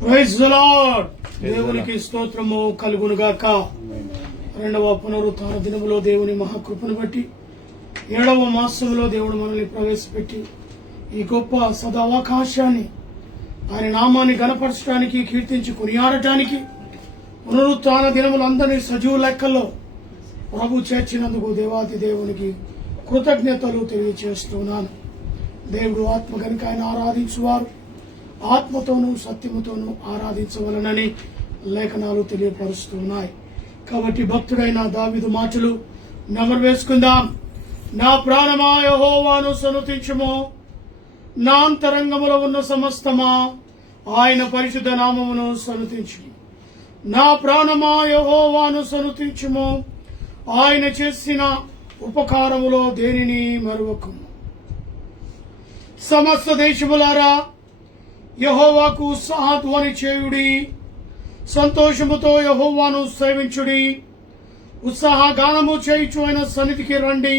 Praise the lord. దేవునికి స్తోత్రము కలుగును గాక. రెండవ పునరుత్థాన దినములో దేవుని మహాకృపను బట్టి 7వ మాసంలో దేవుడు మనల్ని ప్రవేశపెట్టి ఈ గొప్ప సదావకాశాన్ని ఆయన నామాన్ని గణపరచడానికి, కీర్తించి కొనియాడటానికి, పునరుత్థాన దినములందరినీ సజీవ లెక్కల్లో ప్రభు చేర్చినందుకు దేవాది దేవునికి కృతజ్ఞతలు తెలియచేస్తున్నాను. దేవుడు ఆత్మ గనుక ఆయన ఆరాధించువారు ఆత్మతోనూ సత్యముతోనూ ఆరాధించవలనని లేఖనాలు తెలియపరుస్తున్నాయి. కాబట్టి భక్తుడైన దావీదు మాటలు నెమరు వేసుకుందాం. నా ప్రాణమా యెహోవాను సన్నుతించుము, నా అంతరంగములో ఉన్న సమస్తమా ఆయన పరిశుద్ధ నామమును సన్నుతించుము. నా ప్రాణమా యెహోవాను సన్నుతించుము, ఆయన చేసిన ఉపకారములో దేనిని మరువకుము. సమస్త దేశములారా యెహోవాకు ఉత్సాహధ్వని చేయుడి, సంతోషముతో యెహోవాను సేవించుడి. ఉత్సాహగానము చేయుచు ఆయన సన్నిధికి రండి.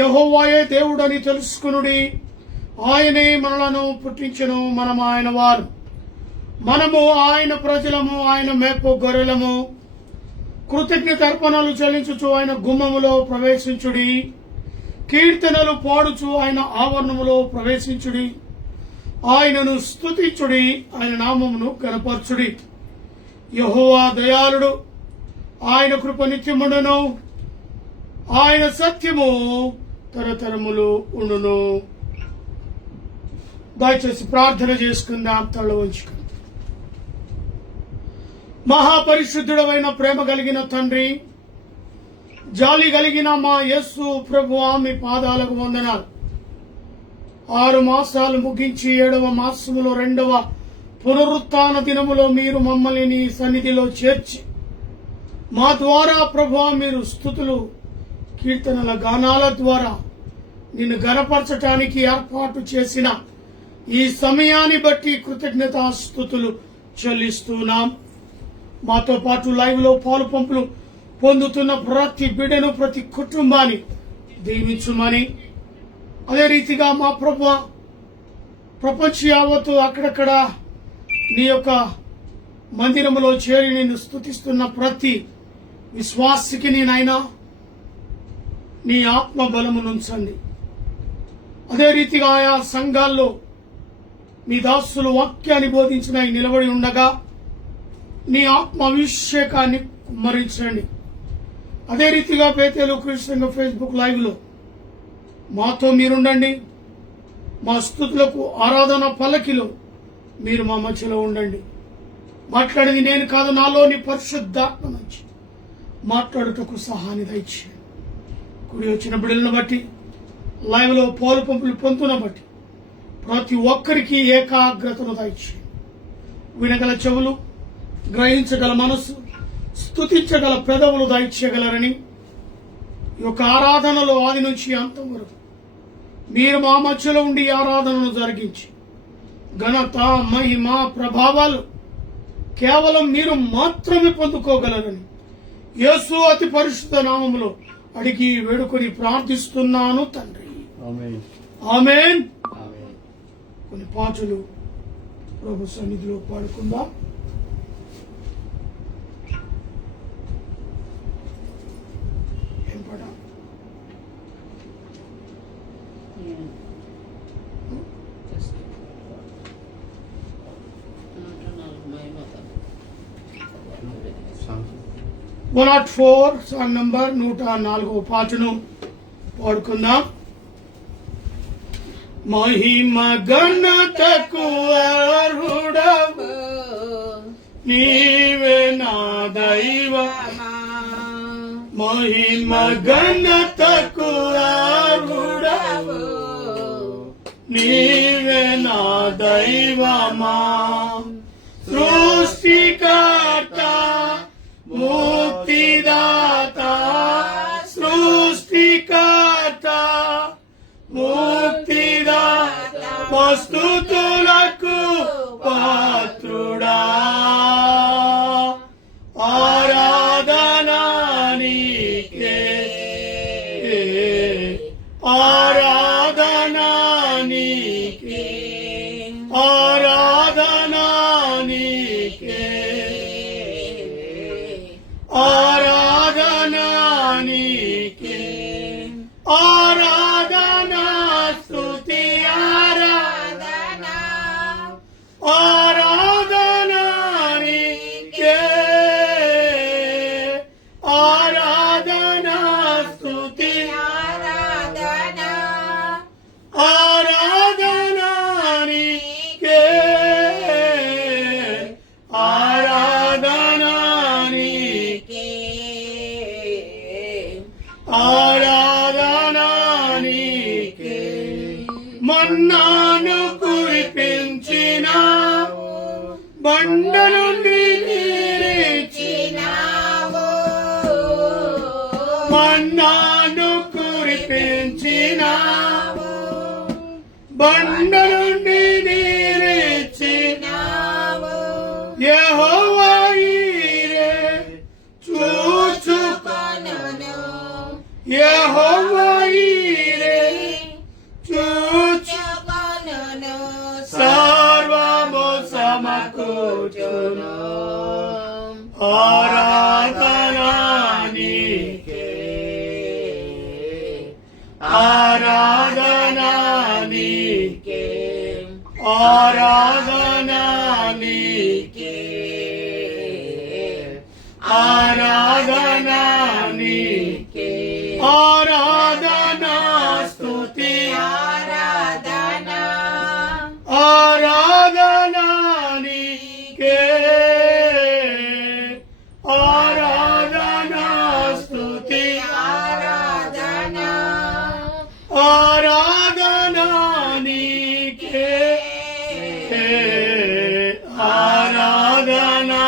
యెహోవాయే దేవుడని తెలుసుకునుడి. ఆయనే మనలను పుట్టించెను, మనం ఆయన వారు, మనము ఆయన ప్రజలము, ఆయన మేపు గొర్రెలము. కృతజ్ఞత అర్పణలు చెల్లించుచు ఆయన గుమ్మములో ప్రవేశించుడి. కీర్తనలు పాడుచు ఆయన ఆవరణములో ప్రవేశించుడి. ఆయనను స్తుతించుడి, ఆయన నామమును కనపరచుడి. యెహోవా దయాళుడు, ఆయన కృప నిత్యముండును, ఆయన సత్యము తరతరములు ఉండును. దయచేసి ప్రార్థన చేసుకుందాం. తల వంచుకుందాం. మహాపరిశుద్ధుడమైన ప్రేమ కలిగిన తండ్రి, జాలి కలిగిన మా యేసు ప్రభువా, మీ పాదాలకు వందనాలు. 6 మాసాలు ముగించి 7వ మాసములో 2వ పునరుత్థాన దినములో మీరు మమ్మల్ని నీ సన్నిధిలో చేర్చి మా ద్వారా ప్రభువా మీరు స్తుతులు, కీర్తనల గానాల ద్వారా నిన్ను గణపరచటానికి ఏర్పాటు చేసిన ఈ సమయాన్ని బట్టి కృతజ్ఞతాస్తుతులు చెల్లిస్తున్నాం. మాతో పాటు లైవ్ లో పాలు పంపులు పొందుతున్న ప్రతి బిడ్డను, ప్రతి కుటుంబాన్ని దీవించుమని, అదే రీతిగా మా ప్రభువా ప్రపంచ యావత్తు అక్కడక్కడ నీ యొక్క మందిరములో చేరి నిన్ను స్తుతిస్తున్న ప్రతి విశ్వాసికి నేనైనా నీ ఆత్మ బలమునుంచండి. అదే రీతిగా ఆయా సంఘాల్లో మీ దాసులు వాక్యాన్ని బోధించిన నిలబడి ఉండగా నీ ఆత్మ అభిషేకాన్ని కుమ్మరించండి. అదే రీతిగా బేతేలు క్రిస్టియన్ ఫేస్బుక్ లైవ్ లో మాతో మీరుండండి. మా స్తుతులకు ఆరాధన పల్లకిలో మీరు మా మధ్యలో ఉండండి. మాట్లాడేది నేను కాదు, నాలోని పరిశుద్ధాత్మ నుంచి మాట్లాడుటకు సహాయాన్ని దయచేయండి. కుడి వచ్చిన బిడ్డలను బట్టి, లైవ్ లో పాలు పంపులు పొందుతున్న బట్టి ప్రతి ఒక్కరికి ఏకాగ్రతను దయచేయండి. వినగల చెవులు, గ్రహించగల మనస్సు, స్తుతించగల పెదవులు దయచేయగలరని ఈ యొక్క ఆరాధనలో ఆది నుంచి అంతం వరకు మీరు మా మధ్యలో ఉండి ఆరాధనను జరిగించి ఘనత, మహిమ, ప్రభావాలు కేవలం మీరు మాత్రమే పొందుకోగలరని యేసు అతి పరిశుద్ధ నామములో అడిగి వేడుకొని ప్రార్థిస్తున్నాను తండ్రి. ఆమేన్. కొన్ని పాటలు ప్రభు సన్నిధిలో పాడుకుందాం. ఏం పాట? Not 4 సాంగ్ నంబర్ 104 పాటను పాడుకుందాం. మహిమ ఘనతకు అర్హుడవు నీవే నా దైవమా, మహిమ ఘనతకు అర్హుడవు నీవే నా దైవమా. సృష్టికర్త, ముక్తిదాత, సృష్టికర్త, ముక్తిదాత, స్తుతులకు పాత్రుడా, ఆరాధనా నీకే, ఆరాధనా నీకే, ఆరాధనా బండ నుండి నీరిచ్చి మన్నాను కురిపించినావు బండ నుండి నీరిచ్చినావు యెహోవా ఈరే చూచుకొనును యెహోవా ఈరే చూచుకొనును సర్వము సమకూర్చును ఆరాధనా నీకే ఆరాధనా నీకే ఆరాధనా నీకే ఆరాధనా నీకే ఆరాధనా స్తుతి ఆరాధనా ఆరాధనా నీకే ఆరాధనా స్తుతి ఆరాధనా ఆరాధనా నీకే ఆరాధనా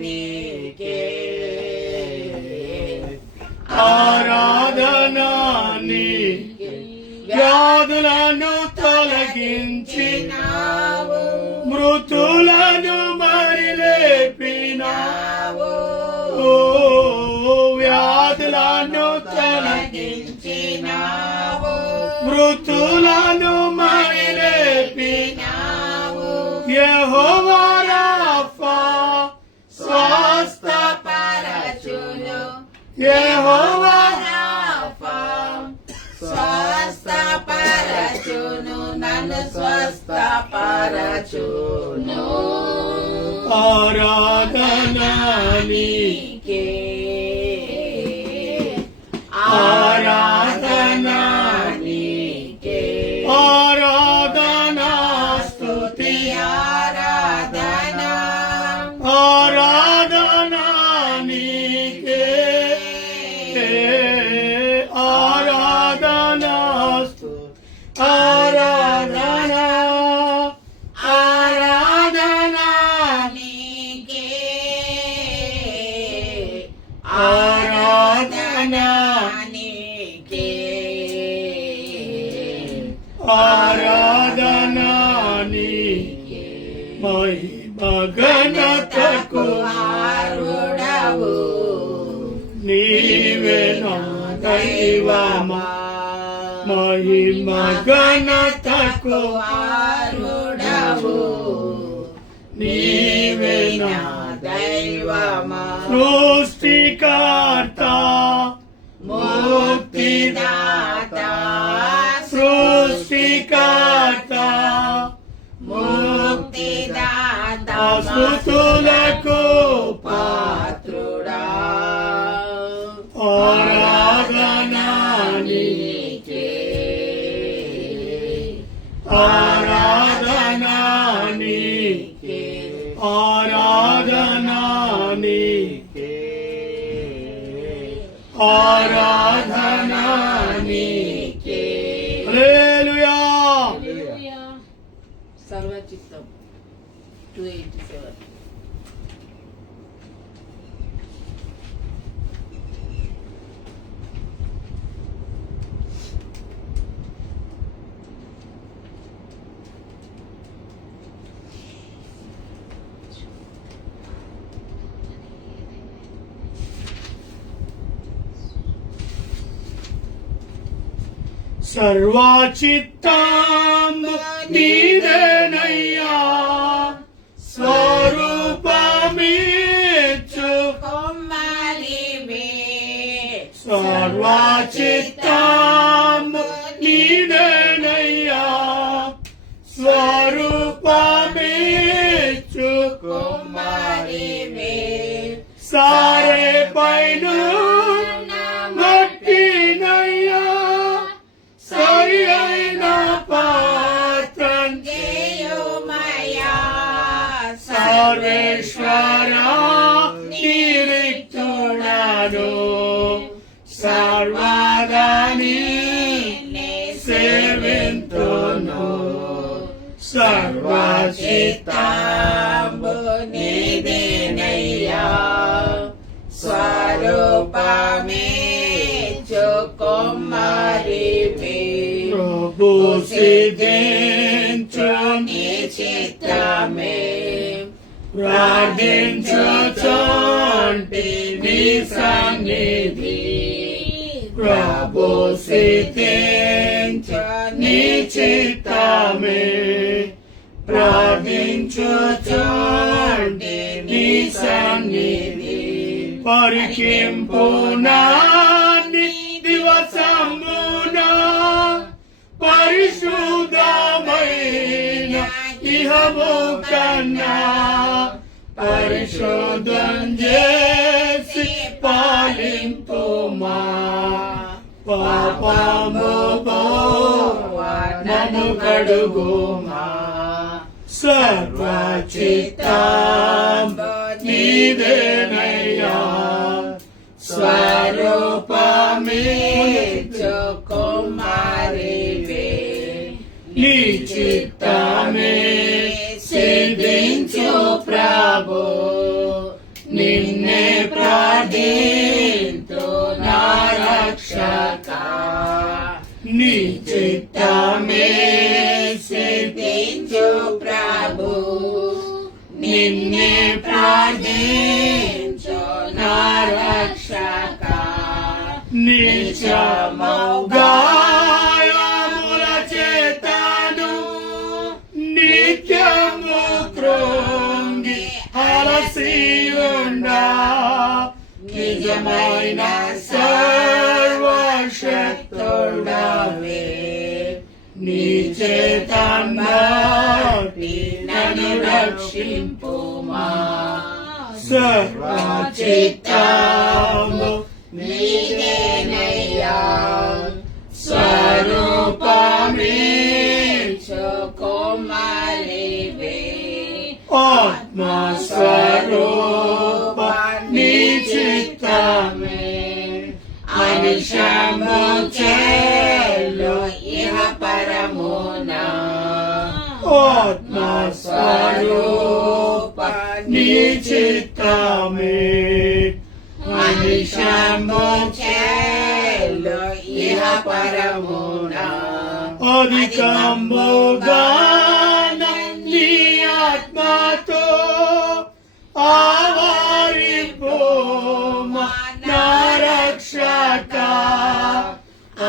నీకే ఆరాధనా నీకే వ్యాధులను తొలగించినావు మృతులను మరి లేపినావు వ్యాధులను తొలగించినావు మృతులను మరి లేపినావు యెహోవా రాఫా స్వస్థపరచును యెహోవా రాఫా స్వస్థపరచును నన్ను స్వస్థపరచును ఆరాధనా నీకే ఆరాధనా నీకే ఆరాధనా స్తుతి ఆరాధనా ఆరాధనా నీకే ఆరాధనా స్తుతి ఆరాధనా ఆరాధనా నీకే ఆరాధనా నీకే ఆరాధనా నీకే మహిమ ఘనతకు అర్హుడవు నీవే నా దైవమా మహిమ ఘనతకు అర్హుడవు నీవే నా దైవమా సృష్టికర్త ముక్తిదాత సృష్టికర్త ముక్తిదాత స్తుతులకు పాత్రుడా ఆరాధనా నీకే ఆరాధనా నీకే ఆరాధనా నీకే ఆరాధనా నీకే హల్లెలూయా సర్వచిత్తం 287 సర్వచిత్తం నీదేనయ్యా స్వరూపమిచ్చు కొమ్మలివే సర్వచిత్తం నీదేనయ్యా స్వరూపమిచ్చు కొమ్మలివే సారే పైన మట్టినయ్యా సరి అయిన పాత్రం జయోమయా సర్వేశ్వర నిరీక్షణను సర్వదాని సేవింతును సర్వచిత్తంబు నీదేనయ్యా స్వరూపమే కుమారివే ప్రభు సిద్ధించు నీ చిత్తమే ప్రార్థించుచుంటి నీ సన్నిధి ప్రభు సిద్ధించు నీ చిత్తమే ప్రార్థించుచుంటి నీ సన్నిధి పరికింపునా దివసమున పరిశుద్ధమైన ఇహము కన్నా పరిశుద్ధం చేసి పాలింపుమా పాపము నన్ను కడుగుమా సర్వచిత్తం నీదేనయ్యా స్వరూపమే కుమారివే నీ చిత్తమే సిద్ధించు ప్రభు నిన్నే ప్రార్థింతు నా రక్షక నీ చిత్తమే సిద్ధించు ప్రభు నిన్నే ప్రార్థించు నా రక్షక నిత్యముగాయముల చేతను నిత్యము కృంగి అలసియుండా నిజమైన సర్వశక్తుడవే నీ చేతన్నటి నన్ను రక్షింపుమా సర్వచిత్తము నీదేనయ్యా స్వరూపమే కుమారివే ఆత్మస్వరూప నీ చిత్తమే అనిశము చేలు ఇహ పరమునా ఆత్మస్వరూప నీ చిత్తమే అనిశము చేలు ఇహ పరమునా అధికముగా నీ ఆత్మతో ఆవరింపుమా నా రక్షక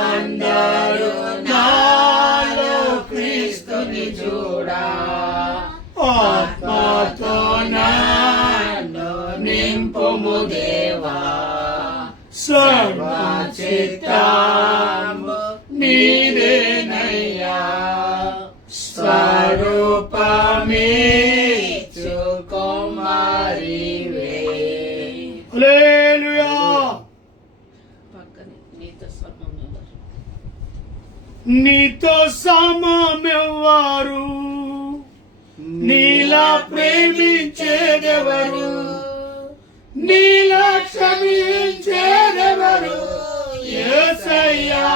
అందరూ నాలో క్రీస్తుని చూడా ఆత్మతో నన్ను నింపుము దేవా సర్వచిత్తము నీదేనయ్యా స్వరూపమే కుమారివే హల్లెలూయా పక్కనే నీతో సమం నీతో సమమెవ్వరు నీలా ప్రేమించేదెవరు నీలా క్షమించేదెవరు యేసయ్యా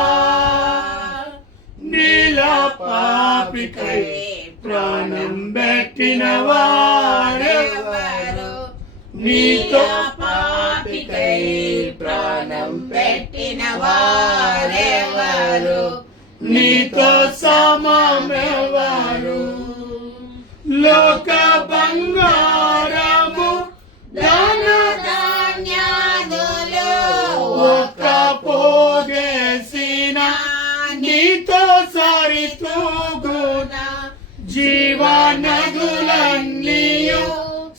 నీలా పాపికై ప్రాణం పెట్టిన వారెవరు నీతో పాపికై ప్రాణం పెట్టిన వారెవరు నీతో సమమెవ్వరు లోక బంగారము ధన ధాన్యాదులు ఒక్క పోగేసిన నీతో సరితూగున జీవనదులన్నీయు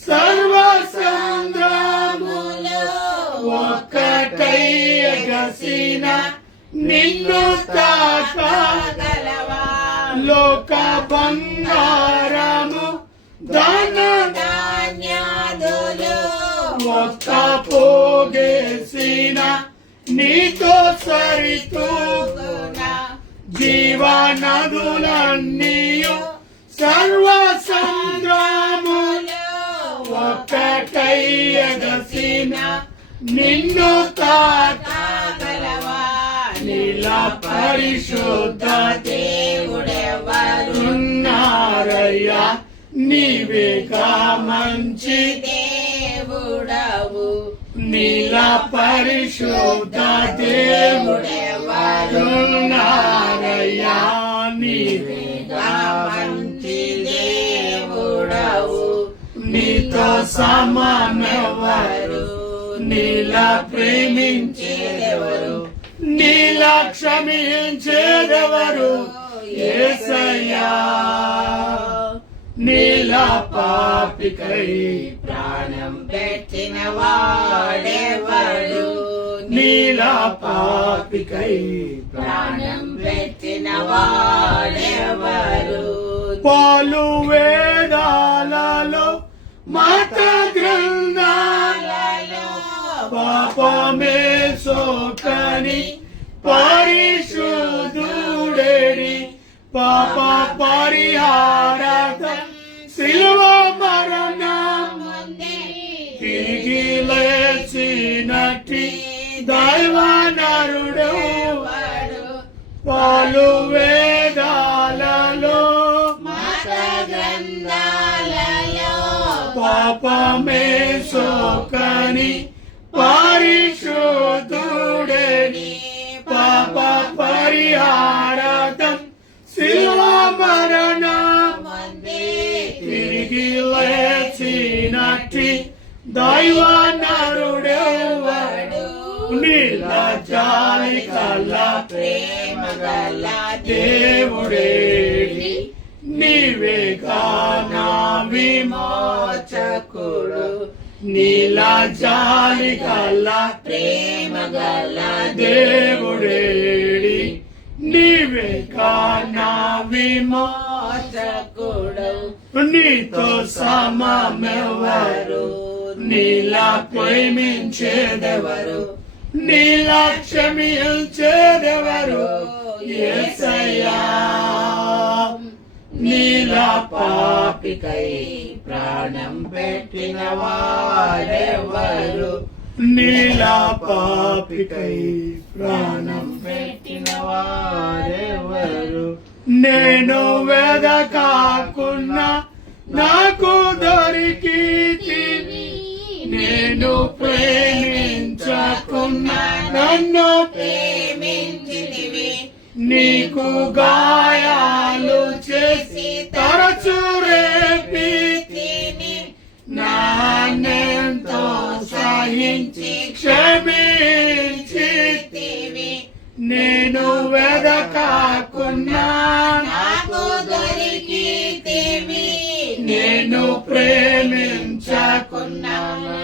సర్వ సంద్రములు ఒక్కటై ఎగసిన నిన్ను తాకగలవా లోక బంగారము ధన ధాన్యాదులు ఒక్క పోగేసిన నీతో సరితూగున జీవనదులన్నీయు సర్వ సంద్రములు ఒక్కటై ఎగసిన నిన్ను తాకగలవా నీలా పరిశుద్ధ దేవుడెవరు ఉన్నారయ్యా నీవేగా మంచి దేవుడవు నీలా పరిశుద్ధ దేవుడెవరున్నారయ్యా నీవేగా మంచి దేవుడవు నీతో సమమెవరు నీలా ప్రేమించేదెవరు నీలా క్షమించేదెవరు యేసయ్యా నీలా పాపికై ప్రాణం పెట్టిన వాడెవడు నీలా పాపికై ప్రాణం పెట్టిన వాడెవరు పాలు వేదాలలో మత గ్రంథాలలో పాపమే సోకని పరిశుద్ధుడేడి పాప పరిహారకం శిలువ మరణం తిరిగి లేచినట్టి దైవనరుడు పాలు వేదాలలో మత గ్రంథాలలో పాపమే సోకని పరిశుద్ధుడేని పాప పరిహారకం శిలువ మరణం తిరిగి లేచినట్టి దైవనరుడెవడు నీలా జాలి కల్ల ప్రేమ గల దేవుడేడి నీవేగా నా విమోచకుడు నీలా జాలి గల ప్రేమ గల దేవుడేడి నీవేగా నా విమోచకుడు నీతో సమమెవరు నీలా ప్రేమించేదెవరు నీలా క్షమించేదెవరు యేసయ్యా నీలా పాపికై ప్రాణం పెట్టిన వాడెవరు నీలా పాపికై ప్రాణం పెట్టిన వాడెవరు నేను వెదకాకున్నా నాకు దొరికి నేను ప్రేమించకున్నా నన్ను ప్రేమించితివి నీకు గాయాలు చేసి తరచు రేపితిని నాన్నెంతో సహించి క్షమించితివి నేను వెదకాకున్నా నాకు దొరికితివి నేను ప్రేమించకున్నా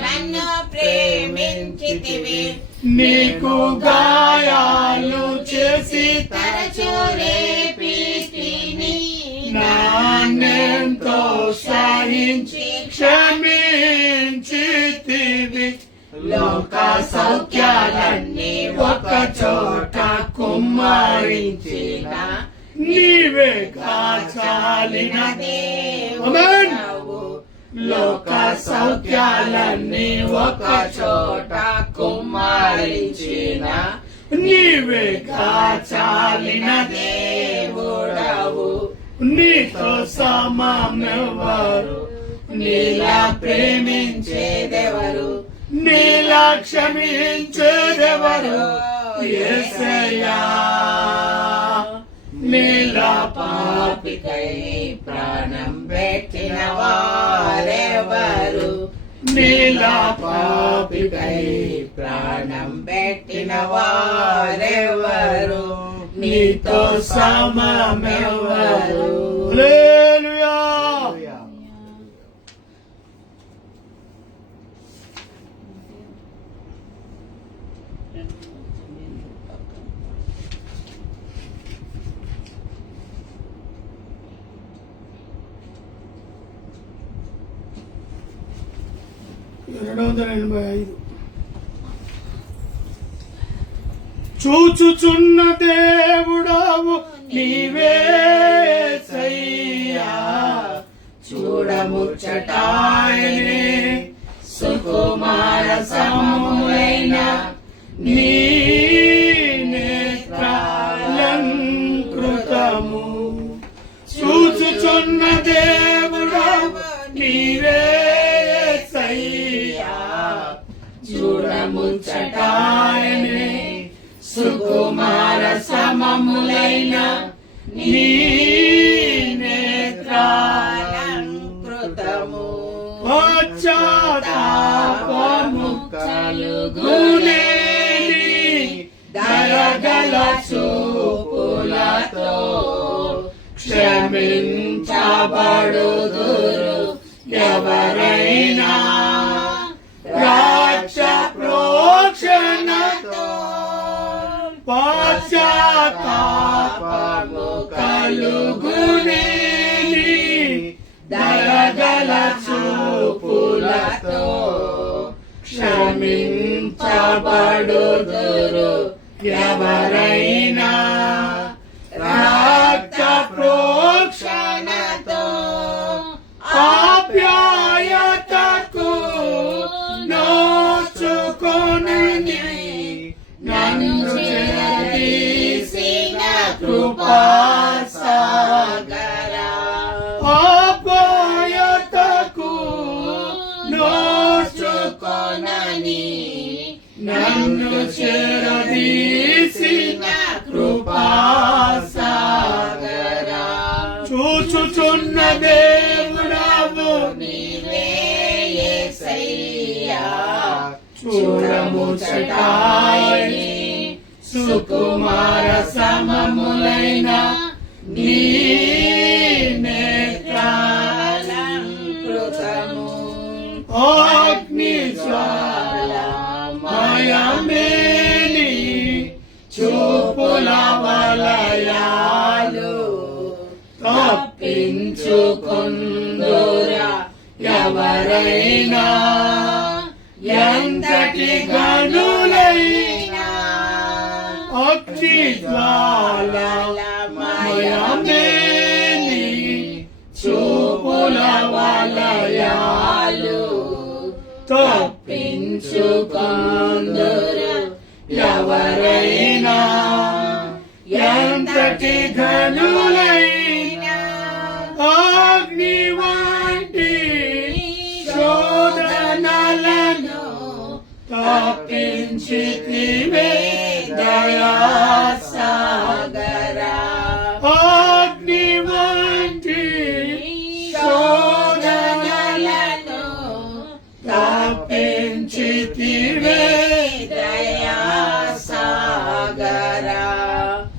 నన్ను ప్రేమించితివి నీకు గాయాలు చేసి తరచు రేపితిని నాన్నెంతో సహించి క్షమించితివి లోక సౌఖ్యాలన్నీ ఒక చోట కుమ్మరించిన నీవేగా చాలిన దేవుడవు లోక సౌఖ్యాలన్నీ ఒక చోట కుమ్మరించిన నీవేగా చాలిన దేవుడవు నీతో సమమెవరు నీలా ప్రేమించేదెవరు నీలా క్షమించేదెవరు యేసయ్యా నీలా పాపికై ప్రాణం పెట్టిన వారెవరు నీలా పాపికై ప్రాణం పెట్టిన వారెవరు నీతో సమమెవరు హల్లెలూయా చూచుచున్న దేవుడవు నీవేసయ్యా చూడముచ్చటాయనే సుకుమార సమములైన నీ నేత్రాలంకృతము చూచుచున్న దేవుడవు చూడముచ్చటాయనే సుకుమార సమములైన నీ నేత్రాలంకృతము పశ్చాత్తాపము కలుగునేని దయగల చూపులతో క్షమించబడుదురు ఎవరైనా రాక్ష ప్రోక్షణతో పశ్చాత్తాపము కలుగునేని దయగల చూపులతో క్షమించబడుదురు ఎవరైనా రాక్ష ప్రోక్షణతో ఆప్యాయతకు నోచుకొనని నన్ను చేసిన కృపాసాగరా ఆప్యాయతకు నోచుకొనని నన్ను చేరదీసిన కృపాసాగరా చూచుచున్న దేవుడవు నీవే యేసయ్యా చూడముచ్చటాయని సుకుమార సమములైన నీ నేత్రాలంకృతము అగ్ని జ్వాలమయమేని చూపుల వలయాలు తప్పించుకొందురా ఎవరైనా ఎంతటి గనులైనా అగ్ని జ్వాలమయమేని చూపుల వలయాలు తప్పించుకొందురు ఎవరైనా ఎంతటి ఘనులైనా అగ్ని వంటి శోధనలను తప్పించితివే దయాసాగరా అగ్ని వంటి శోధనలను తప్పించితివే దయాసాగరా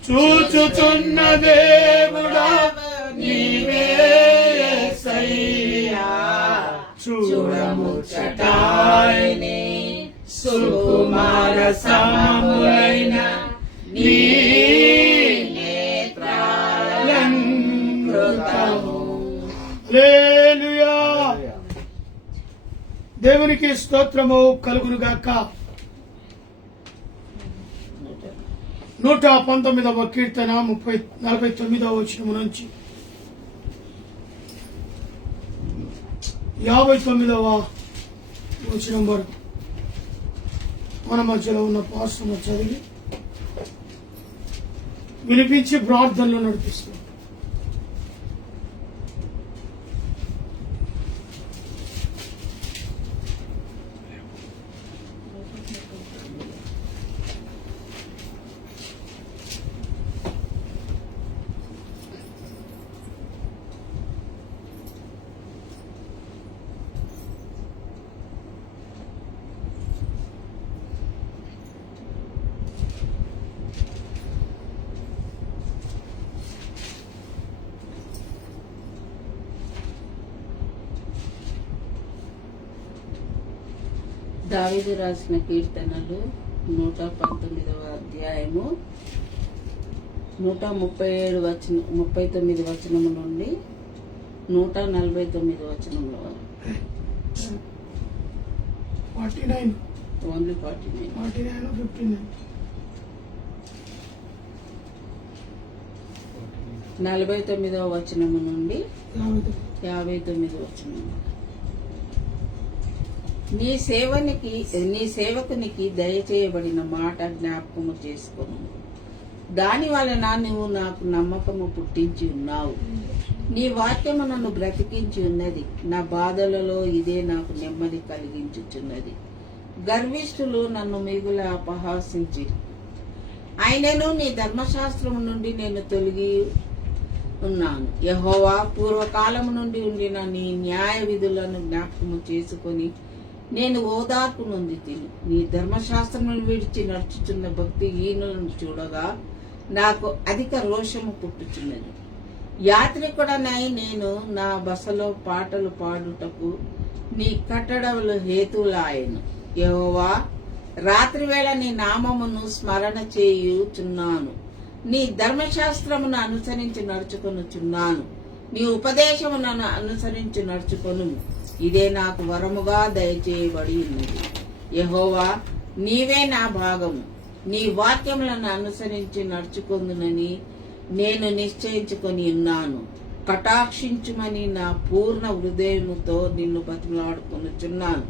చూచుచున్న దేవుడా నీవే యేసయ్యా చూడముచ్చటాయని సుకుమార సమములైన నీ నేత్రాలంకృతము. హల్లెలూయా. దేవునికి స్తోత్రము కలుగునుగాక. 119వ కీర్తన 49వ వచనము నుంచి 59వ వచనం వరకు మన మధ్యలో ఉన్న పాస్టర్ను చదివి వినిపించి ప్రార్థనలు నడిపిస్తాం. దావీదు రాసిన కీర్తనలు 119వ అధ్యాయము 139 వచనము నుండి 149 వచనముల వరకు. 49 ఓన్లీ 49. 49 59 49వ వచనము నుండి 59 59 వచనము. నీ సేవకునికి దయచేయబడిన మాట జ్ఞాపకము చేసుకోను. దాని వలన నువ్వు నాకు నమ్మకము పుట్టించి ఉన్నావు. నీ వాక్యము నన్ను బ్రతికించి ఉన్నది. నా బాధలలో ఇదే నాకు నెమ్మది కలిగించుచున్నది. గర్విష్ఠులు నన్ను మిగుల అపహాసించి. అయినను నీ ధర్మశాస్త్రము నుండి నేను తొలగి ఉన్నాను. యెహోవా, పూర్వకాలము నుండి ఉండిన నీ న్యాయ విధులను జ్ఞాపకము చేసుకొని నేను ఓదార్పు నొంది తిని. నీ ధర్మశాస్త్రమును విడిచి నడుచుచున్న భక్తిహీనులను చూడగా నాకు అధిక రోషము పుట్టుచున్నది. యాత్రికుడనై నేను నా బసలో పాటలు పాడుటకు నీ కట్టడములు హేతువులాయెను. యెహోవా, రాత్రివేళ నీ నామమును స్మరణ చేయుచున్నాను. నీ ధర్మశాస్త్రమును అనుసరించి నడుచుకొనుచున్నాను. నీ ఉపదేశమును అనుసరించి నడుచుకొను. ఇదే నాకు వరముగా దయచేయబడి ఉన్నది. యెహోవా, నీవే నా భాగము. నీ వాక్యములను అనుసరించి నడుచుకొందునని నేను నిశ్చయించుకొని ఉన్నాను. కటాక్షించుమని నా పూర్ణ హృదయముతో నిన్ను బతిమలాడుకొనుచున్నాను.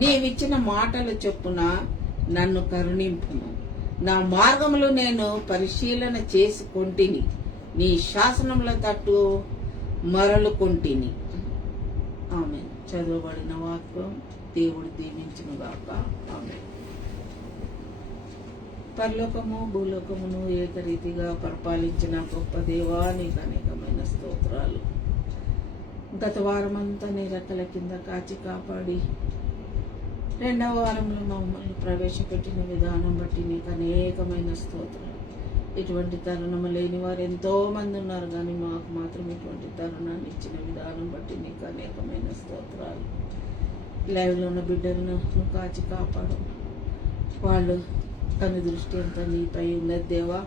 నీవిచ్చిన మాటల చొప్పున నన్ను కరుణింపుము. నా మార్గములు నేను పరిశీలన చేసుకొంటిని. నీ శాసనముల తట్టు మరలుకొంటిని. ఆమేన్. చదవబడిన వాక్యం దేవుడు దీవించునుగాక. ఆమేన్. పరలోకము భూలోకమును ఏకరీతిగా పరిపాలించిన గొప్ప దేవా, నీకు అనేకమైన స్తోత్రాలు. గత వారమంతా నీ రెక్కల కింద కాచి కాపాడి రెండవ వారంలో మమ్మల్ని ప్రవేశపెట్టిన విధానం బట్టి నీకు అనేకమైన స్తోత్రాలు. ఇటువంటి తరుణము లేని వారు ఎంతో మంది ఉన్నారు, కానీ మాకు మాత్రం ఇటువంటి తరుణాన్ని ఇచ్చిన విధానం బట్టి నీకు అనేకమైన స్తోత్రాలు. లైవ్లో ఉన్న బిడ్డలను నువ్వు కాచి కాపాడు. వాళ్ళు కన్ను దృష్టి అంతా నీపై ఉన్నది దేవా.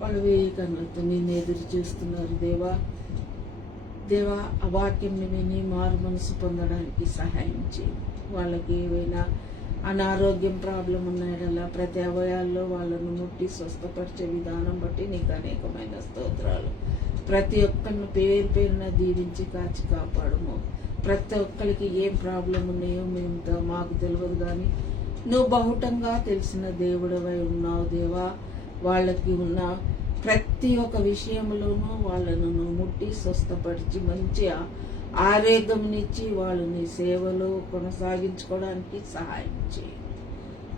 వాళ్ళు వేయి కన్నులతో నిన్ను ఎదురు చూస్తున్నారు దేవా. దేవా, ఆ వాక్యంని విని మారు మనసు పొందడానికి సహాయం చేయి. వాళ్ళకి ఏవైనా అనారోగ్యం ప్రాబ్లం ఉన్నాయడలా ప్రతి అవయాల్లో వాళ్ళను ముట్టి స్వస్థపరిచే విధానం బట్టి నీకు అనేకమైన స్తోత్రాలు. ప్రతి ఒక్కరిని పేరు పేరున దీవించి కాచి కాపాడుము. ప్రతి ఒక్కరికి ఏం ప్రాబ్లం ఉన్నాయో మేము మాకు తెలియదు, కానీ నువ్వు బహుటంగా తెలిసిన దేవుడవై ఉన్నావు దేవా. వాళ్ళకి ఉన్న ప్రతి ఒక్క విషయంలోనూ వాళ్ళను నువ్వు ముట్టి స్వస్థపరిచి మంచి ఆరోగ్యంనిచ్చి వాళ్ళని సేవలో కొనసాగించుకోవడానికి సహాయం చేయి.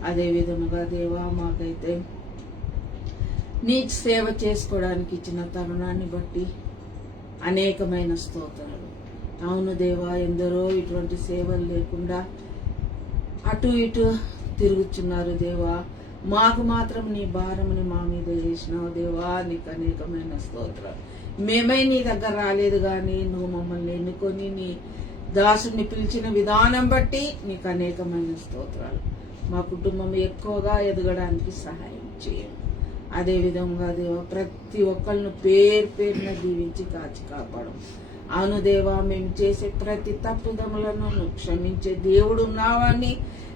అదే విధముగా దేవా, మాకైతే నీ సేవ చేసుకోవడానికి ఇచ్చిన తరుణాన్ని బట్టి అనేకమైన స్తోత్రాలు. అవును దేవా, ఎందరో ఇటువంటి సేవలు లేకుండా అటు ఇటు తిరుగుతున్నారు దేవా. మాకు మాత్రం నీ భారముని మా మీద చేసినావు దేవా. నీకు అనేకమైన స్తోత్రాలు. మేమై నీ దగ్గర రాలేదు, కానీ నువ్వు మమ్మల్ని ఎన్నుకొని నీ దాసుని పిలిచిన విధానం బట్టి నీకు అనేకమైన స్తోత్రాలు. మా కుటుంబం ఎక్కువగా ఎదగడానికి సహాయం చేయం. అదేవిధంగా దేవా, ప్రతి ఒక్కళ్ళను పేరు పేరున దీవించి కాచి కాపాడం. అవును దేవా, మేము చేసే ప్రతి తప్పుదములను నువ్వు క్షమించే దేవుడు ఉన్నావని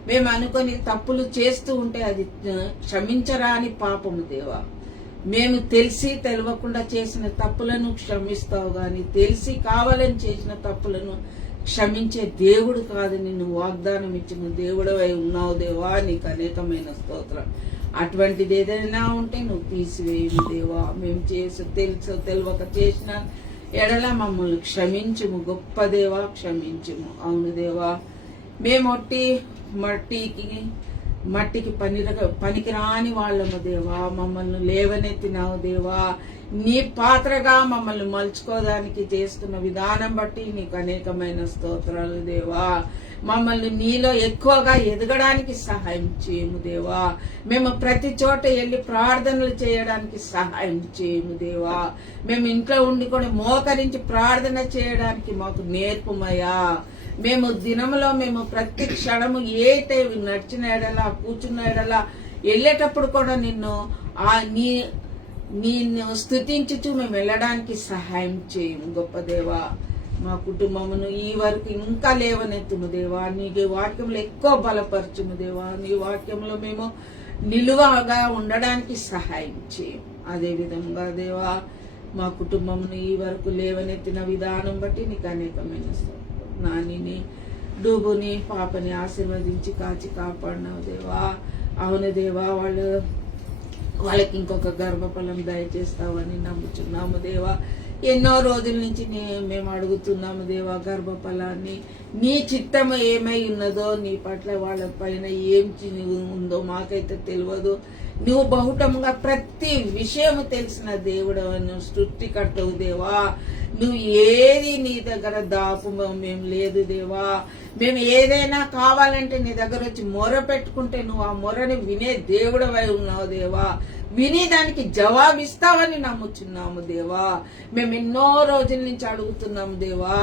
మేము అనుకొని తప్పులు చేస్తూ ఉంటే అది క్షమించరాని పాపము దేవా. మేము తెలిసి తెలియకుండా చేసిన తప్పులను క్షమిస్తావు, కానీ తెలిసి కావాలని చేసిన తప్పులను క్షమించే దేవుడు కాదు. నిన్ను వాగ్దానం ఇచ్చిన దేవుడవై ఉన్నావు దేవా. నీకు అనేకమైన స్తోత్రం. అటువంటిది ఏదైనా ఉంటే నువ్వు తీసివేయము దేవా. మేము తెలుసు తెలియక చేసిన ఎడల మమ్మల్ని క్షమించుము గొప్ప దేవా, క్షమించుము. అవును దేవా, మేము మట్టికి పనికిరాని వాళ్ళము దేవా. మమ్మల్ని లేవనెత్తినావు దేవా. నీ పాత్రగా మమ్మల్ని మలుచుకోవడానికి చేస్తున్న విధానం బట్టి నీకు అనేకమైన స్తోత్రాలు దేవా. మమ్మల్ని నీలో ఎక్కువగా ఎదగడానికి సహాయం చేయము దేవా. మేము ప్రతి చోట వెళ్ళి ప్రార్థనలు చేయడానికి సహాయం చేయము దేవా. మేము ఇంట్లో ఉండి కూడా మోకరించి ప్రార్థన చేయడానికి మాకు నేర్పుమయ్యా. మేము దినములో మేము ప్రతి క్షణము ఏ టైం నడిచిన ఎడలా కూర్చున్న ఎడలా వెళ్ళేటప్పుడు కూడా నిన్ను నిన్ను స్తుతించుచు మేము వెళ్ళడానికి సహాయం చేయము గొప్ప దేవా. మా కుటుంబమును ఈ వరకు ఇంకా లేవనెత్తుము దేవా. నీ వాక్యంలో ఎక్కువ బలపరచుము దేవా. నీ వాక్యంలో మేము నిలువగా ఉండడానికి సహాయం చేయము. అదేవిధంగా దేవా, మా కుటుంబమును ఈ వరకు లేవనెత్తిన విధానం బట్టి నీకు అనేకమైన నానిని డూబుని పాపని ఆశీర్వదించి కాచి కాపాడినావు దేవా. అవును దేవా, వాళ్ళకి ఇంకొక గర్భఫలం దయచేస్తావని నమ్ముచున్నాము దేవా. ఎన్నో రోజుల నుంచి మేము అడుగుతున్నాము దేవా గర్భఫలాన్ని. నీ చిత్తము ఏమై ఉన్నదో, నీ పట్ల వాళ్ళ పైన ఏం ఉందో మాకైతే తెలియదు. నువ్వు బహుటముగా ప్రతి విషయము తెలిసిన దేవుడు, నువ్వు సృష్టికర్తవు దేవా. నువ్వు ఏది నీ దగ్గర దాపు మేము లేదు దేవా. మేము ఏదైనా కావాలంటే నీ దగ్గర వచ్చి మొర పెట్టుకుంటే నువ్వు ఆ మొరని వినే దేవుడవై ఉన్నావు దేవా. విని దానికి జవాబిస్తావని నమ్ముచున్నాము దేవా. మేము ఎన్నో రోజుల నుంచి అడుగుతున్నాము దేవా,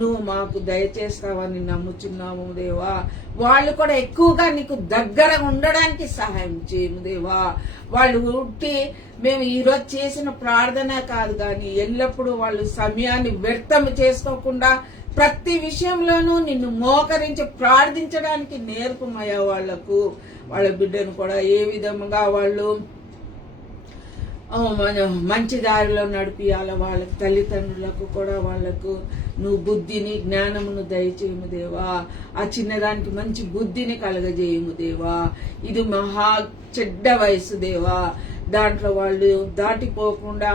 నువ్వు మాకు దయచేస్తావని నమ్ముచున్నాము దేవా. వాళ్ళు కూడా ఎక్కువగా నీకు దగ్గర ఉండడానికి సహాయం చేయము దేవా. వాళ్ళు ఉట్టి మేము ఈరోజు చేసిన ప్రార్థన కాదు కానీ ఎల్లప్పుడూ వాళ్ళు సమయాన్ని వ్యర్థం చేసుకోకుండా ప్రతి విషయంలోనూ నిన్ను మోకరించి ప్రార్థించడానికి నేర్పమయ్యా. వాళ్లకు వాళ్ళ బిడ్డను కూడా ఏ విధంగా వాళ్ళు మంచి దారిలో నడిపియాల. వాళ్ళ తల్లిదండ్రులకు కూడా వాళ్లకు నువ్వు బుద్ధిని జ్ఞానమును దయచేయము దేవా. ఆ చిన్నదానికి మంచి బుద్ధిని కలగజేయము దేవా. ఇది మహా చెడ్డ వయసు దేవా. దాంట్లో వాళ్ళు దాటిపోకుండా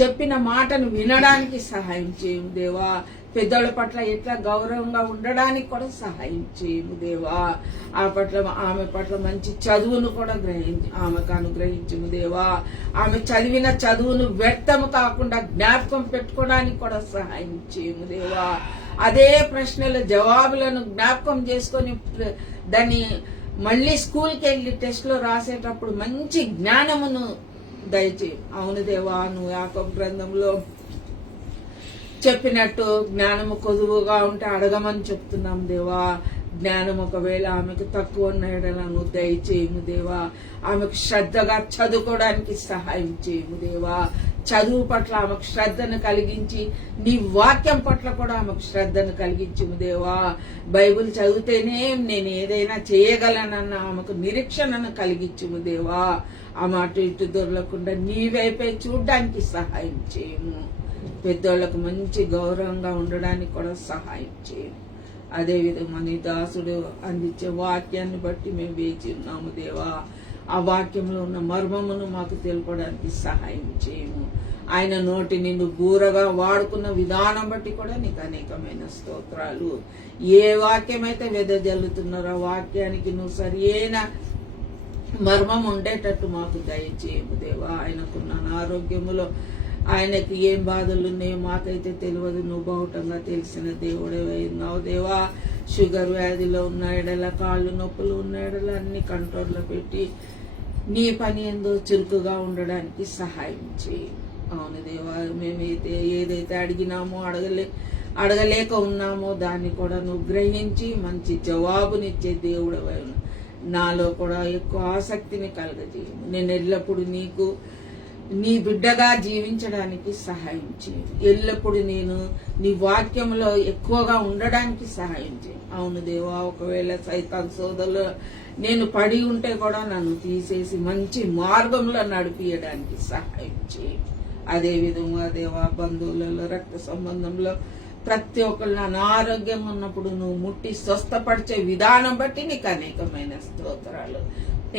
చెప్పిన మాటను వినడానికి సహాయం చేయము దేవా. పెద్దోళ్ళ పట్ల ఎట్లా గౌరవంగా ఉండడానికి కూడా సహాయం చేయము దేవా. ఆమె పట్ల మంచి చదువును కూడా ఆమెకు అనుగ్రహించము దేవా. ఆమె చదివిన చదువును వ్యర్థము కాకుండా జ్ఞాపకం పెట్టుకోవడానికి కూడా సహాయం చేయము దేవా. అదే ప్రశ్నల జవాబులను జ్ఞాపకం చేసుకొని దాన్ని మళ్ళీ స్కూల్కి వెళ్ళి టెస్ట్ లో రాసేటప్పుడు మంచి జ్ఞానమును దయచేయి. అవును దేవా, నువ్వు యాకోబు గ్రంథంలో చెప్పినట్టు జ్ఞానము కొదువుగా ఉంటే అడగమని చెప్తున్నాం దేవా. జ్ఞానం ఒకవేళ ఆమెకు తక్కువ ఉన్న ఎడల నువ్వు దయచేయము దేవా. ఆమెకు శ్రద్ధగా చదువుకోవడానికి సహాయం చేయము దేవా. చదువు పట్ల ఆమెకు శ్రద్ధను కలిగించి నీ వాక్యం పట్ల కూడా ఆమెకు శ్రద్ధను కలిగించుము దేవా. బైబిల్ చదివితేనే నేను ఏదైనా చేయగలనన్న ఆమెకు నిరీక్షణను కలిగించుము దేవా. ఆమె అటు ఇటు దొరలకుండా నీ వైపే చూడ్డానికి సహాయం చేయము. పెద్దోళ్లకు మంచి గౌరవంగా ఉండడానికి కూడా సహాయం చేయము. అదేవిధంగా నీ దాసుడు అందించే వాక్యాన్ని బట్టి మేము వేచి ఉన్నాము దేవా. ఆ వాక్యంలో ఉన్న మర్మమును మాకు తెలుపడానికి సహాయం చేయము. ఆయన నోటి నిన్ను బూరగా వాడుకున్న విధానం బట్టి కూడా నీకు అనేకమైన స్తోత్రాలు. ఏ వాక్యమైతే వెదజల్లుతున్నారో ఆ వాక్యానికి నువ్వు సరియైన మర్మం ఉండేటట్టు మాకు దయచేయము దేవా. ఆయనకున్న ఆరోగ్యములో ఆయనకి ఏం బాధలు ఉన్నాయో మాకైతే తెలియదు. నువ్వు బహుటంగా తెలిసిన దేవుడే ఉన్నావు దేవా. షుగర్ వ్యాధిలో ఉన్న ఎడల, కాళ్ళు నొప్పులు ఉన్న ఎడల అన్ని కంట్రోల్లో పెట్టి నీ పని ఏందో చురుకుగా ఉండడానికి సహాయం చేయి. అవును దేవా, మేమైతే ఏదైతే అడిగినామో అడగలేక ఉన్నామో దాన్ని కూడా నువ్వు గ్రహించి మంచి జవాబునిచ్చే దేవుడవై ఉన్నావు. నాలో కూడా ఎక్కువ ఆసక్తిని కలగజేయము. నేను ఎల్లప్పుడూ నీ బిడ్డగా జీవించడానికి సహాయం చేయి. ఎల్లప్పుడూ నేను నీ వాక్యంలో ఎక్కువగా ఉండడానికి సహాయం చేయి. అవును దేవా, ఒకవేళ సైతాన్ సోదరులు నేను పడి ఉంటే కూడా నన్ను తీసేసి మంచి మార్గంలో నడిపియడానికి సహాయం చేయి. అదే విధంగా దేవా, బంధువులలో రక్త సంబంధంలో ప్రతి ఒక్కళ్ళు అనారోగ్యం ఉన్నప్పుడు నువ్వు ముట్టి స్వస్థపరిచే విధానం బట్టి నీకు అనేకమైన స్తోత్రాలు.